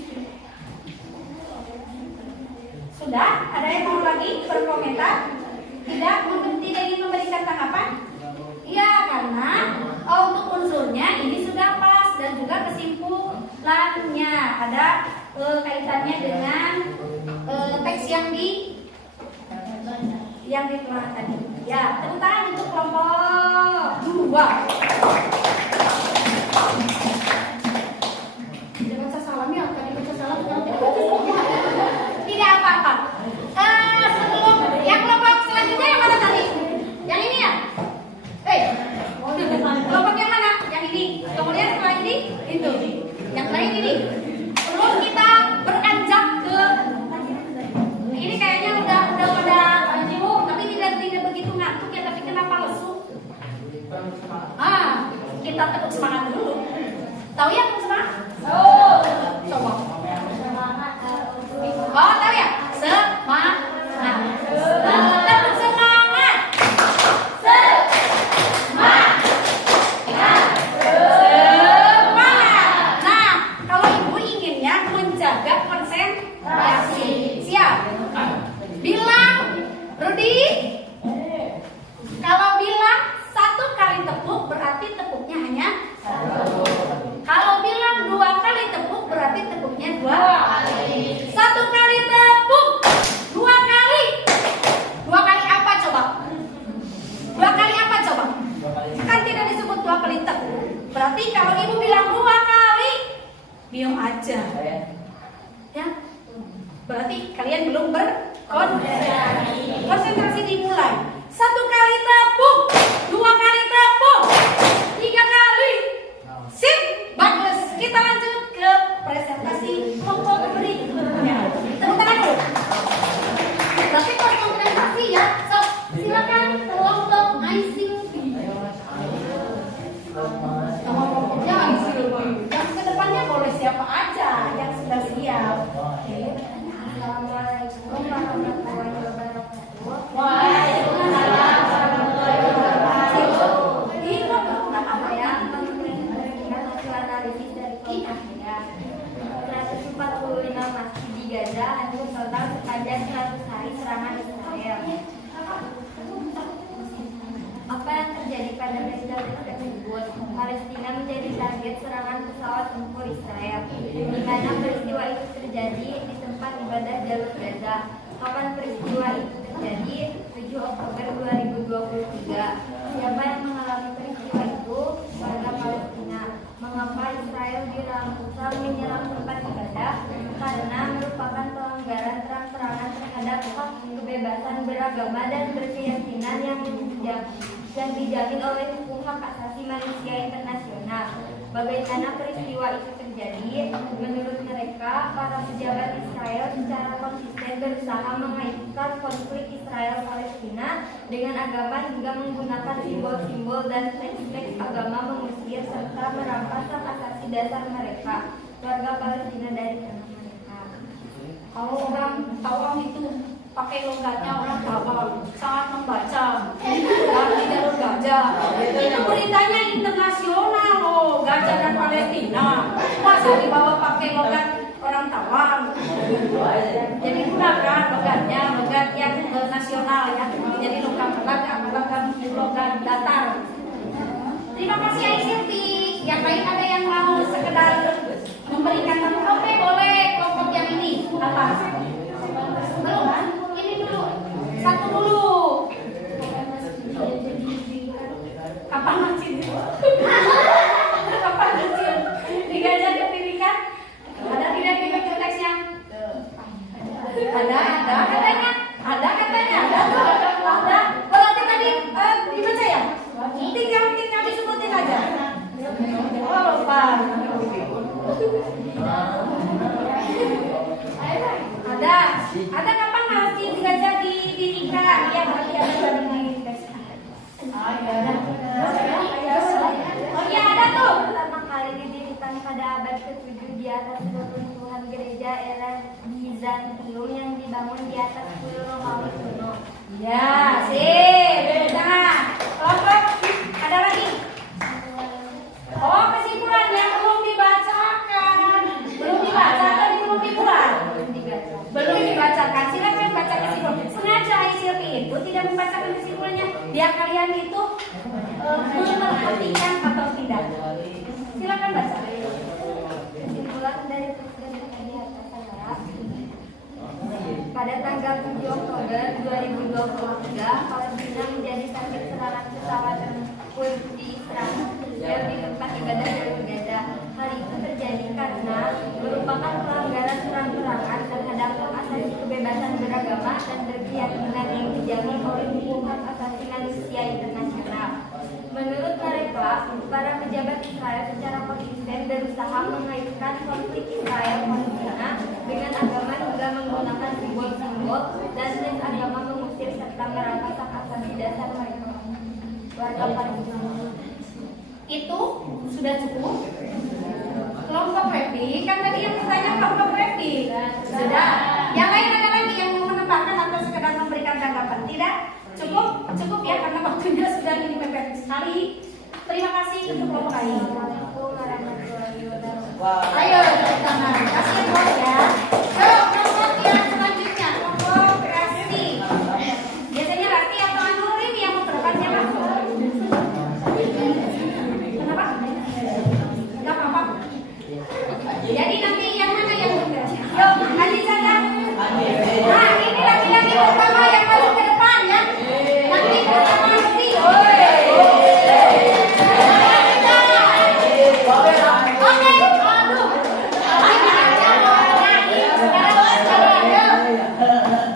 Sudah? Ada yang mau lagi berkomentar? Tidak ingin memberikan tanggapan? Iya, karena untuk unsurnya ini sudah pas dan juga kesimpulannya ada kaitannya dengan teks yang ditelah tadi. Ya, tepuk tangan untuk kelompok 2. Jangan saya salam ya, tadi baca salam. Tidak apa-apa. Sebelum yang kelompok selanjutnya yang mana tadi? Yang ini ya? Itu. Yang lain ini. Belum kita beranjak ke ini kayaknya udah pada tapi tidak begitu ngantuk ya, tapi kenapa lesu? Kita tepuk semangat dulu. Tahu ya tepuk semangat? Coba. Oh, tahu ya? Semangat. Tepuk semangat. Semangat. Nah, kalau ibu inginnya menjaga konsentrasi, siap? Bilang, Rudi. Kalau bilang 1 kali tepuk berarti tepuknya hanya 1. Kalau bilang 2 kali tepuk berarti tepuknya 2 kali. 1 kali tepuk, 2 kali. 2 kali apa coba? 2 kali apa coba? Kan tidak disebut 2 kali tepuk. Berarti kalau ibu bilang 2 kali, diam aja. Ya. Berarti kalian belum berkonsentrasi. Konsentrasi dimulai. 1 kali tepuk, 2 kali tepuk, 3 kali. Sip, bagus. Kita lanjut ke presentasi kelompok berikutnya. Tepuk tangan dulu. Berarti konsentrasi ya. So, silakan kelompok ICP. Kelompoknya ICP. Yang kedepannya boleh siapa aja yang sudah siap. Oke. Assalamualaikum warahmatullahi wabarakatuh. Waalaikumsalam warahmatullahi wabarakatuh. Ini apa ya? Hasil analisis dari kelompok saya. 145 masjid di Gaza hancur total sepanjang 100 hari serangan Israel. Apa yang terjadi pada peristiwa tersebut? Palestina menjadi target serangan pesawat tempur Israel. Di mana peristiwa itu terjadi di tempat ibadah jalur Gaza. Kapan peristiwa itu terjadi? 7 Oktober 2023. Siapa yang mengalami peristiwa itu? Warga Palestina. Mengapa Israel dirangsang menyerang tempat ibadah? Karena merupakan pelanggaran terang-terangan terhadap hak kebebasan beragama dan berkeyakinan yang dijamin oleh hukum hak asasi manusia internasional. Bagaimana peristiwa itu terjadi? Menurut mereka, para pejabat Israel secara konsisten berusaha mengaitkan konflik Israel-Palestina dengan agama hingga menggunakan simbol-simbol dan teks-teks agama mengusir serta merampas hak asasi dasar mereka, warga Palestina dari tanah mereka. Kalau orang Tawang itu pakai logatnya orang Tawang, sangat membaca di jalur Gaza. Itu beritanya internasional loh, Gaza dan Palestina. Masa dibawa pakai logat orang Tawang? Jadi gunakan logatnya, logat yang nasional ya. Jadi logat datar. Terima kasih ICT. Yang lain ada yang mau sekedar memberikan satu oke boleh kelompok yang ini apa? Belum kan? Ini dulu, satu dulu. Kapan masjid? Kapan masjid? Digajah kepiringan? Ada tidak di back teksnya? Ada katanya. Ada. Berarti tadi dibaca ya? Tinggal disebutin aja. Oh lupa. Ada kapan masjid Gaza didirikan? Ya berarti ada di tes. Oh iya ada tuh. Pertama kali didirikan pada abad ke-7 di atas reruntuhan gereja era Bizantium yang dibangun di atas kuil Romawi kuno. Ya, sip. Nah, kelompok ada lagi. Oh, kesimpulannya belum dibacakan. Belum dibaca atau belum dibuat? Belum dibacakan. Silakan baca kesimpulan. Sengaja ICP itu tidak membacakan kesimpulannya. Biar kalian itu memperhatikan atau tidak. Silakan baca. Kesimpulan dari presentasi di atas adalah pada tanggal 7 Oktober 2023, Palestina menjadi target serangan pesawat tempur di Israel di tempat ibadah jalur Gaza. Hal itu terjadi karena merupakan pelanggaran terang-terangan terhadap hak asasi kebebasan beragama dan berkeyakinan yang dijamin oleh hukum hak asasi manusia internasional. Menurut mereka, para pejabat Israel secara konsisten berusaha berusaha mengaitkan konflik Israel Palestina dengan agama hingga menggunakan simbol-simbol dan tes agama mengusir serta merampas hak asasi dasar mereka warga Palestina. Itu sudah cukup. Kelompok repi, kan tadi yang bertanya kelompok repi. Sudah. Yang lain ada lagi yang mau menambahkan atau sekedar memberikan tanggapan? Tidak? Cukup? Cukup ya, karena waktunya sudah ini mepet sekali. Terima kasih untuk kelompok lain. Assalamualaikum warahmatullahi wabarakatuh. Wah. Ayo, tepuk tangan. Kasih buat ya. Ayo, kelompok yang selanjutnya, kelompok Rasti. Biasanya Rasti atau Anurin yang memperdepannya Pak? Kenapa? Gak apa-apa. Jadi nanti yang mana yang bergerak? Yuk, lanjut saja. Nah, ini laki-laki pertama yang masuk ke depan ya. Nanti pertama Rasti. Oke, aduh.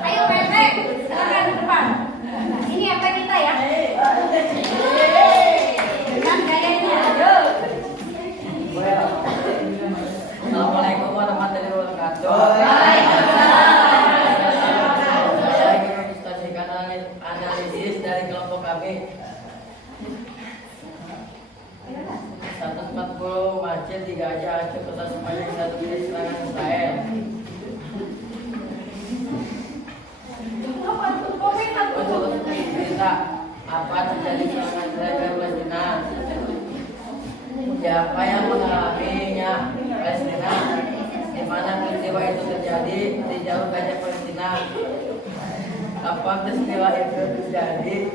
Ayo PT, silakan ke depan. Ini apa kita ya? Dengan gayanya. Assalamualaikum warahmatullahi wabarakatuh. Saya ingin mengistilahkan analisis dari kelompok kami. 140 masjid di Gaza hancur total sepanjang 1 mil serangan Israel. Untuk berita apa terjadi serangan Israel ke Palestina? Siapa yang mengalaminya? Palestina. Di mana peristiwa itu terjadi di jalur Gaza Palestina? Apa peristiwa itu terjadi?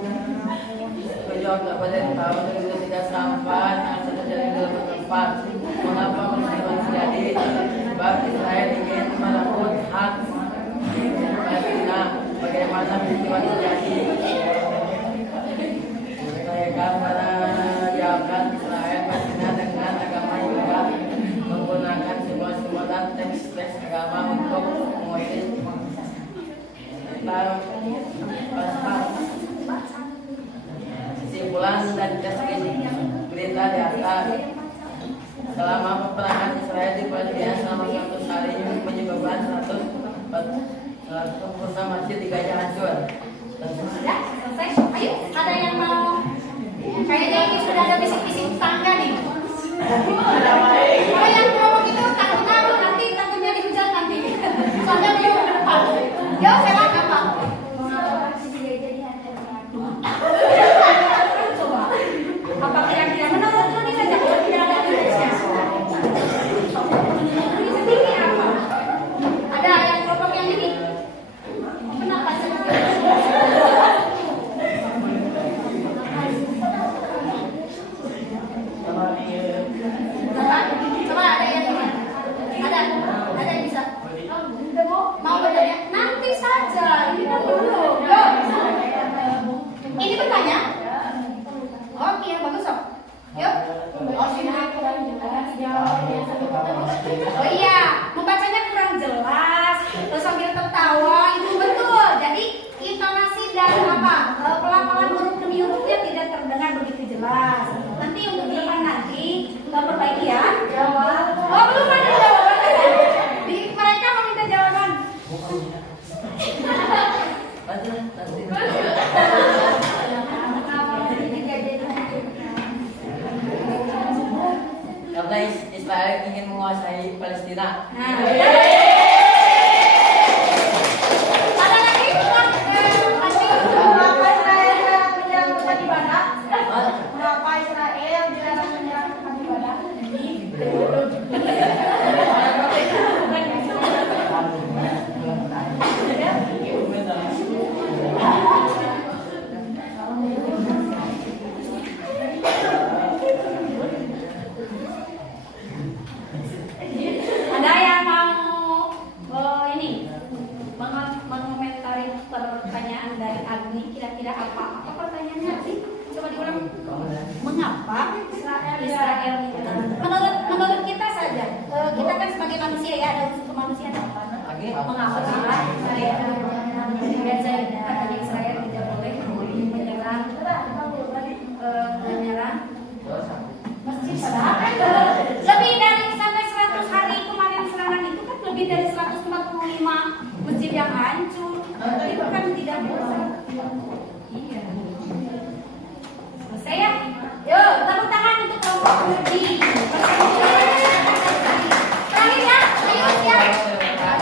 7 Oktober tahun 2003 sampai terjadi di beberapa tempat. Mengapa peristiwa terjadi? Sebab Israel ingin merebut hak Palestina. Bagaimana peristiwa terjadi? Mereka menjawabkan Israel Palestina dengan agama juga menggunakan simbol-simbol dan teks-teks agama untuk mengusir tentang kesimpulan dan deskripsi berita di atas. Selama peperangan Israel di Palestina selama 100 hari menyebabkan 146 masjid di Gaza hancur. Sudah selesai. Ayo, ada yang mau? Kayaknya ini sudah ada bisik-bisik tangga nih. Kalau yang kelompok itu takut-takut nanti takutnya dihujat nanti. Soalnya dia ke depan. Yo, silakan Pak. Mengapa sisi Gaza dihancurkan? Coba. Apa kira-kira menurut lu nih saja kalau tidak ada Indonesia? Ini apa? Ada yang kelompok yang ini? Kenapa sih? Coba ada yang ini? Ada yang bisa? Mau bertanya? Nanti saja. Ini kan belum. Yuk. Ini bertanya? Oke, bagus kok. Yuk. Oh iya, membacanya kurang jelas, terus sambil tertawa itu betul. Jadi intonasi dan pelafalan huruf demi hurufnya tidak terdengar begitu jelas. Nanti untuk depan nanti nggak perbaiki ya. Oh belum ada jawaban ya? Mereka meminta jawaban. Karena Israel ingin menguasai Palestina. Ada lagi? Mengapa Israel menyerang tempat ibadah? Mengapa Israel menyerang tempat ibadah? Ada yang mau ini mengomentari pertanyaan dari Agni, kira-kira apa pertanyaannya sih? Coba diulang. Mengapa Israel menurut kita saja, kita kan sebagai manusia ya, ada unsur kemanusiaan. Mengapa Israel Gaza katanya Israel tidak boleh menyerang masjid? Lebih dari lebih dari 145 masjid yang hancur. Itu kan tidak boleh. Iya. Selesai ya? Yuk, tepuk tangan untuk kelompok Nurdi. Terakhir ya, ayo siap.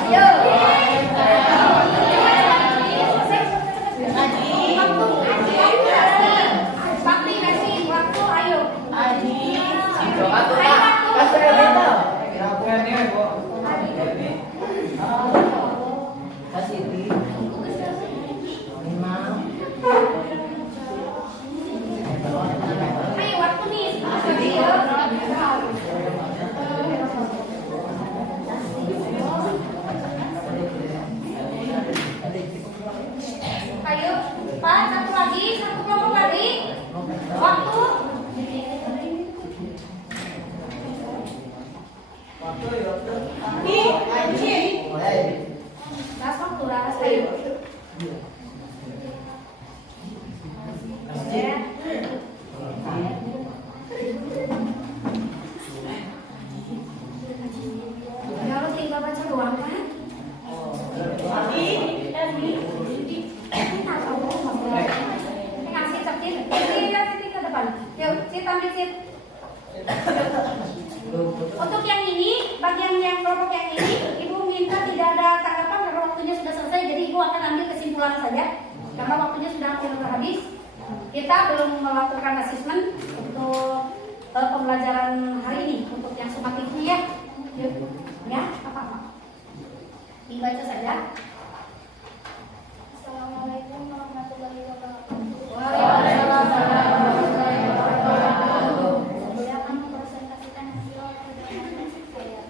Ayo. Waktu kasih waktu, ayo. Ayo waktu nih. Ayo, Pak, satu lagi, satu kelompok lagi. Waktu. Ras waktu, ras ayo. Kalau tinggal baca doang kan? Ngasih cekir, ini ke depan. Yuk, sit ambil sit. Untuk yang ini, bagian yang kelompok yang ini, Ibu minta tidak ada tanggapan karena waktunya sudah selesai. Jadi Ibu akan ambil kesimpulan saja karena waktunya sudah hampir habis. Kita belum melakukan asesmen untuk pembelajaran hari ini untuk yang sumatif ini ya. Yuk, ya, apa-apa. Dibaca saja. Assalamualaikum warahmatullahi wabarakatuh. Waalaikumsalam warahmatullahi wabarakatuh. Saya akan mempresentasikan hasil perjalanan saya.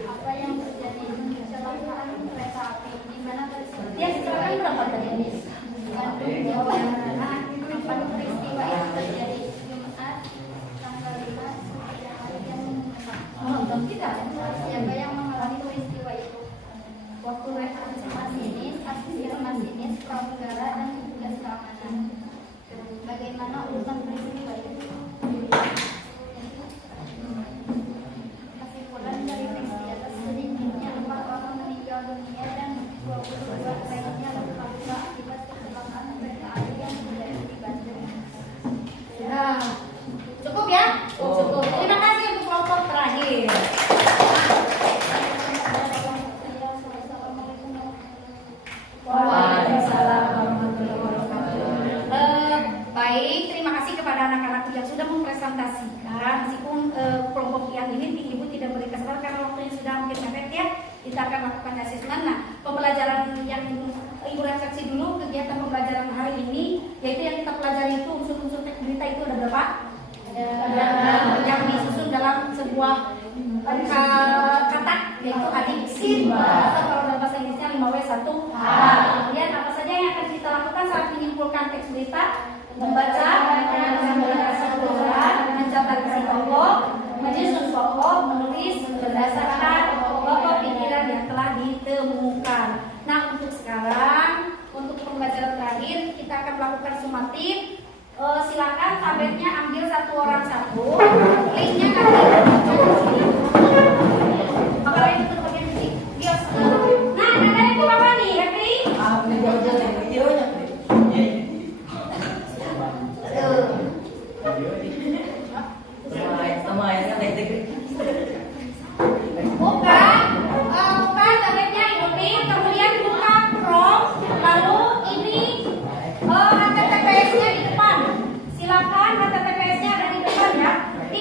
Apa yang terjadi di kecelakaan kereta api di mana tersebut? Ya, kecelakaan berapa tadi, Miss? Bandung, Jawa Barat. Kapan peristiwa itu terjadi? Jumat, tanggal 5 setelah hari yang mengenang. Nonton tidak? Siapa yang mengalami peristiwa itu? Waktu masinis, asisten masinis, pramugara, dan petugas keamanan. Bagaimana urutan peristiwa itu? Kesimpulan dari peristiwa atas sedikitnya 4 orang meninggal dunia dan 22 lainnya luka-luka akibat kecelakaan kereta api yang terjadi di Bandung. Nah, cukup ya? Cukup. Terima kasih untuk kelompok terakhir. Waalaikumsalam warahmatullahi wabarakatuh. Baik, terima kasih kepada anak-anak yang sudah mempresentasikan. Meskipun kelompok yang ini Ibu tidak beri kesempatan karena waktunya sudah hampir mepet ya. Kita akan lakukan asesmen. Nah, pembelajaran yang Ibu refleksi dulu kegiatan pembelajaran hari ini, yaitu yang kita pelajari itu unsur-unsur teks berita itu ada berapa? Yang disusun dalam sebuah kata, yaitu adiksi atau kalau dalam bahasa Inggrisnya 5W1H. Kemudian apa saja yang akan kita lakukan saat menyimpulkan teks berita? Membaca, mengambil kesimpulan, mencatat isi pokok, menyusun pokok, menulis berdasarkan pokok pikiran yang telah ditemukan. Nah, untuk sekarang, untuk pembelajaran terakhir kita akan melakukan sumatif. Silakan tabletnya ambil satu orang satu. Linknya nanti makanya itu bagian musik. Nah, ada yang apa nih, Repri? Buka tabletnya Repri, kemudian buka Chrome, lalu ini HTTPS-nya di depan. Silakan HTTPS-nya ada di depan ya. Di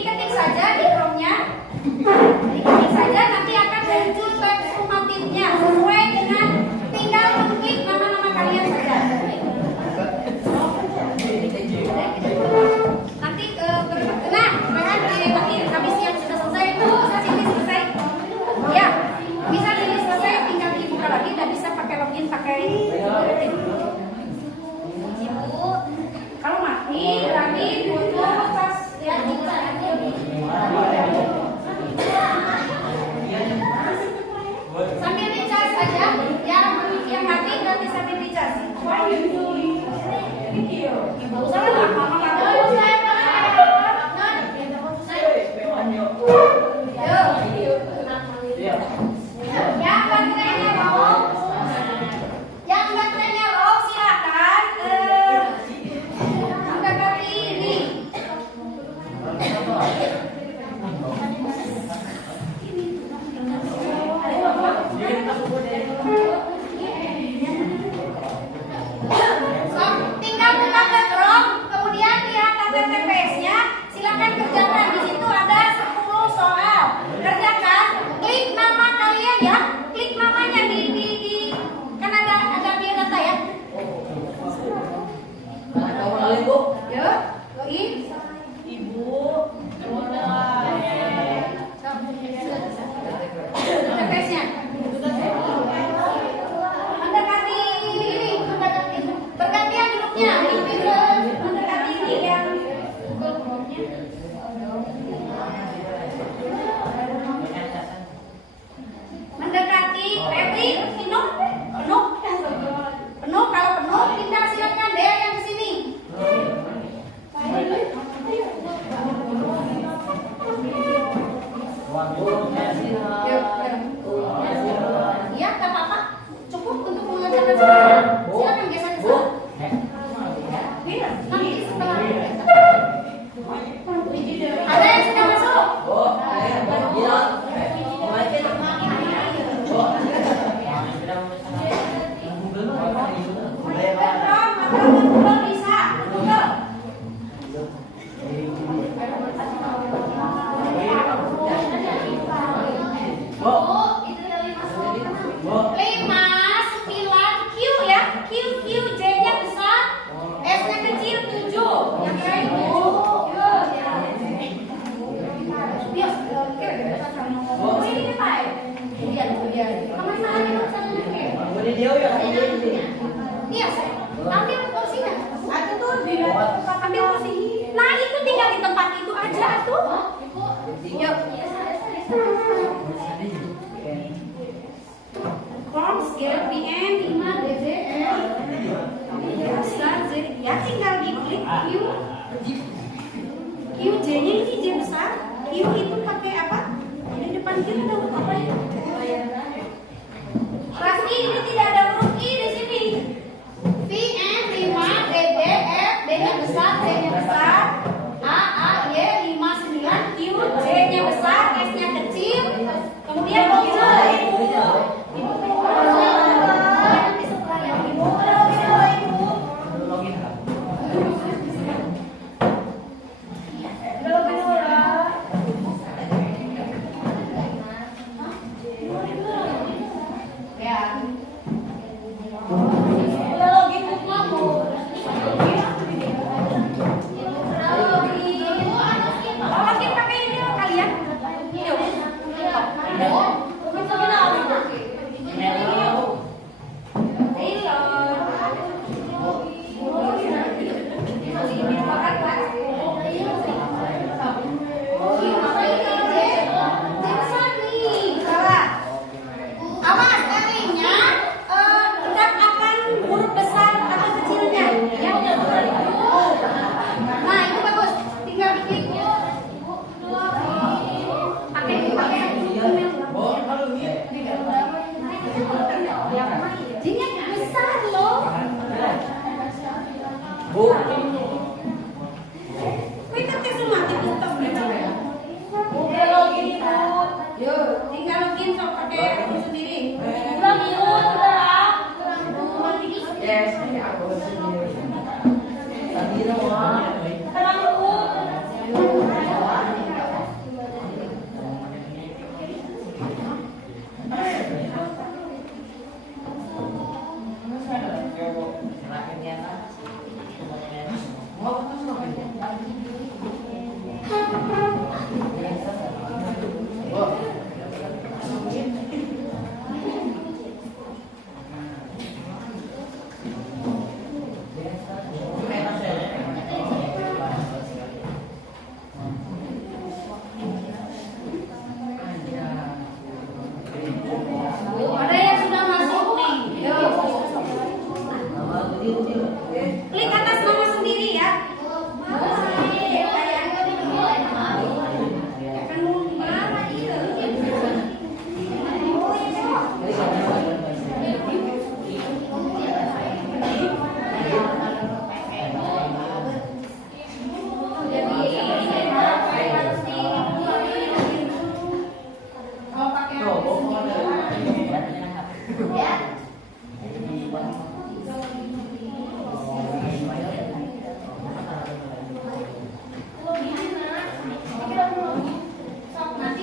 Nanti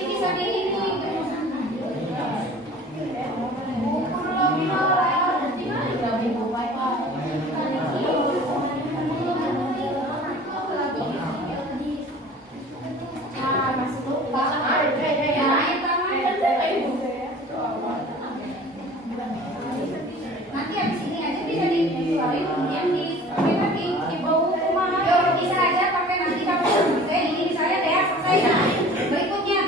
bisa di ini. Nanti habis ini aja bisa dikeluarin, kemudian dipakai lagi dibawa ke rumah. Bisa aja pakai nanti kamu kayak ini misalnya deh selesai ya. Berikutnya.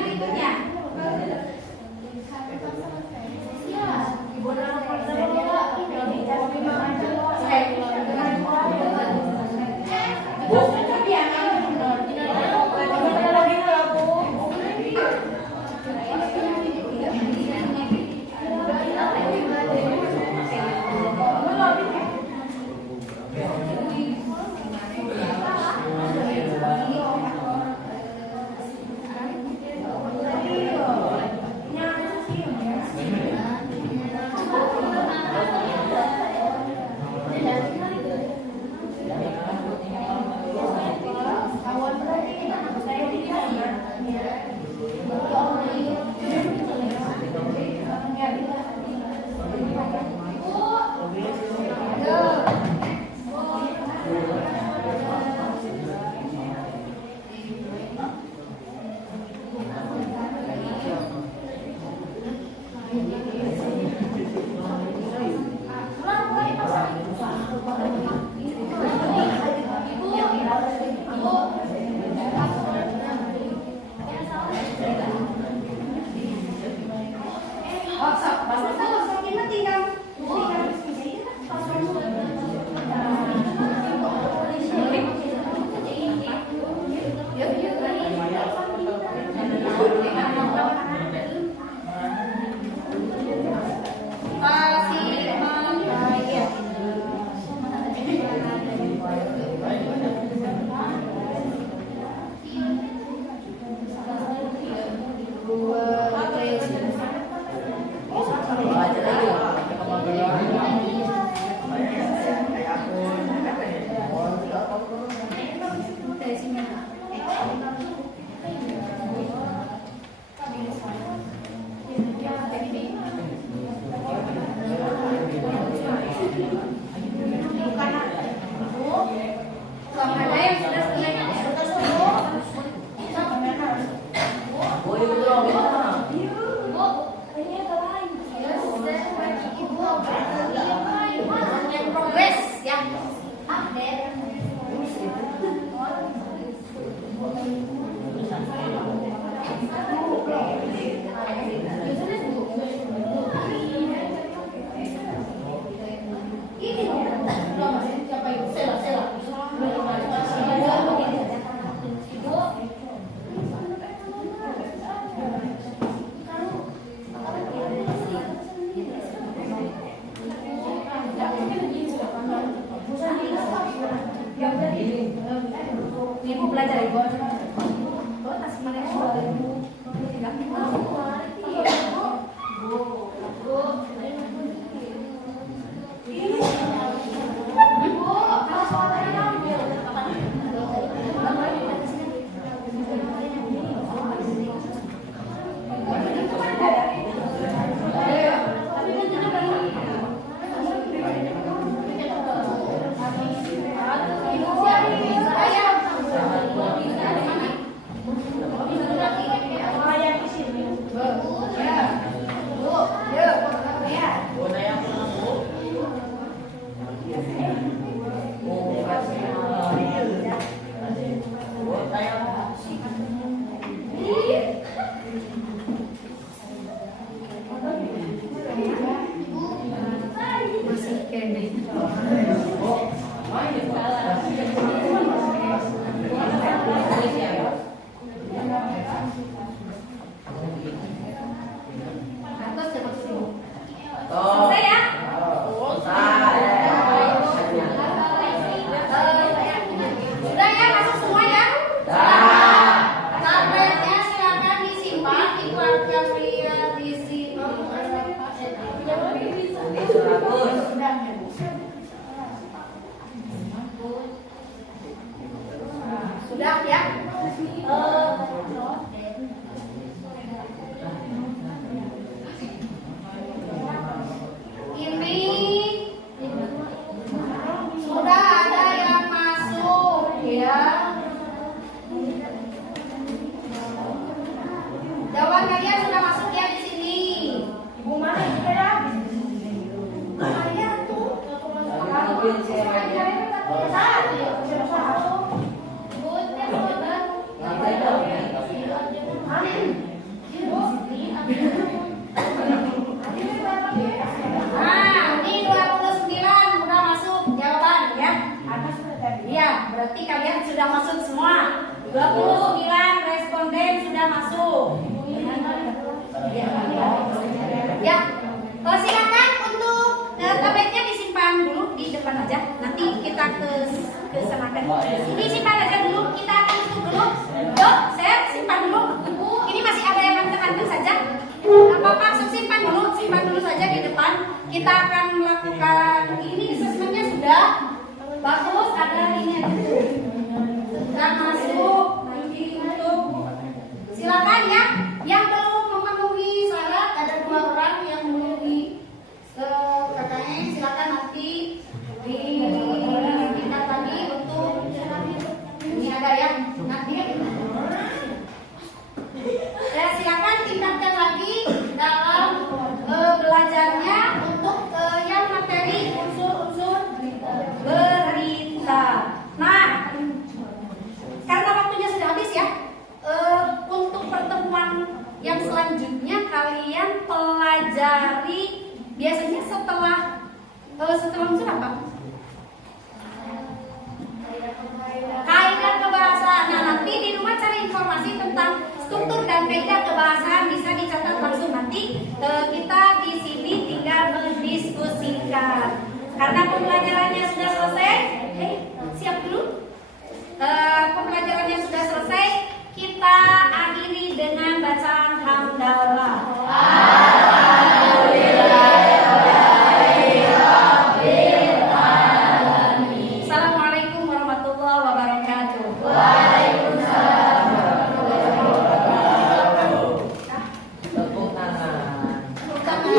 Nah, ini 29 udah masuk jawaban ya. Iya, berarti kalian sudah masuk semua. 29 responden sudah masuk. Ya, silakan untuk tabletnya disimpan dulu di depan aja. Nanti kita ke sana kan. Ini simpan aja dulu. Kita akan tutup dulu. Yuk, share simpan dulu. Ini masih ada yang anteng-anteng saja. Apa-apa, simpan dulu saja di depan. Kita akan melakukan ini asesmennya sudah bagus. Ada ini sudah masuk. Nanti untuk silakan ya. Yang belum memenuhi syarat ada 2 orang yang memenuhi katanya silakan nanti kita tadi untuk ini ada ya nanti ya silakan tingkatkan lagi dalam belajarnya untuk yang materi unsur-unsur berita. Nah, karena waktunya sudah habis ya, untuk pertemuan yang selanjutnya kalian pelajari biasanya setelah unsur apa? Kaidah kebahasaan. Nah, nanti di rumah cari informasi tentang struktur dan kaidah kebahasaan bisa dicatat langsung nanti. Kita di sini tinggal mendiskusikan. Karena pembelajarannya sudah selesai, siap dulu. Pembelajarannya sudah selesai, kita akhiri dengan bacaan hamdalah. Assalamualaikum warahmatullahi wabarakatuh. Waalaikumsalam warahmatullahi wabarakatuh. Tepuk tangan. Tepuk tangan.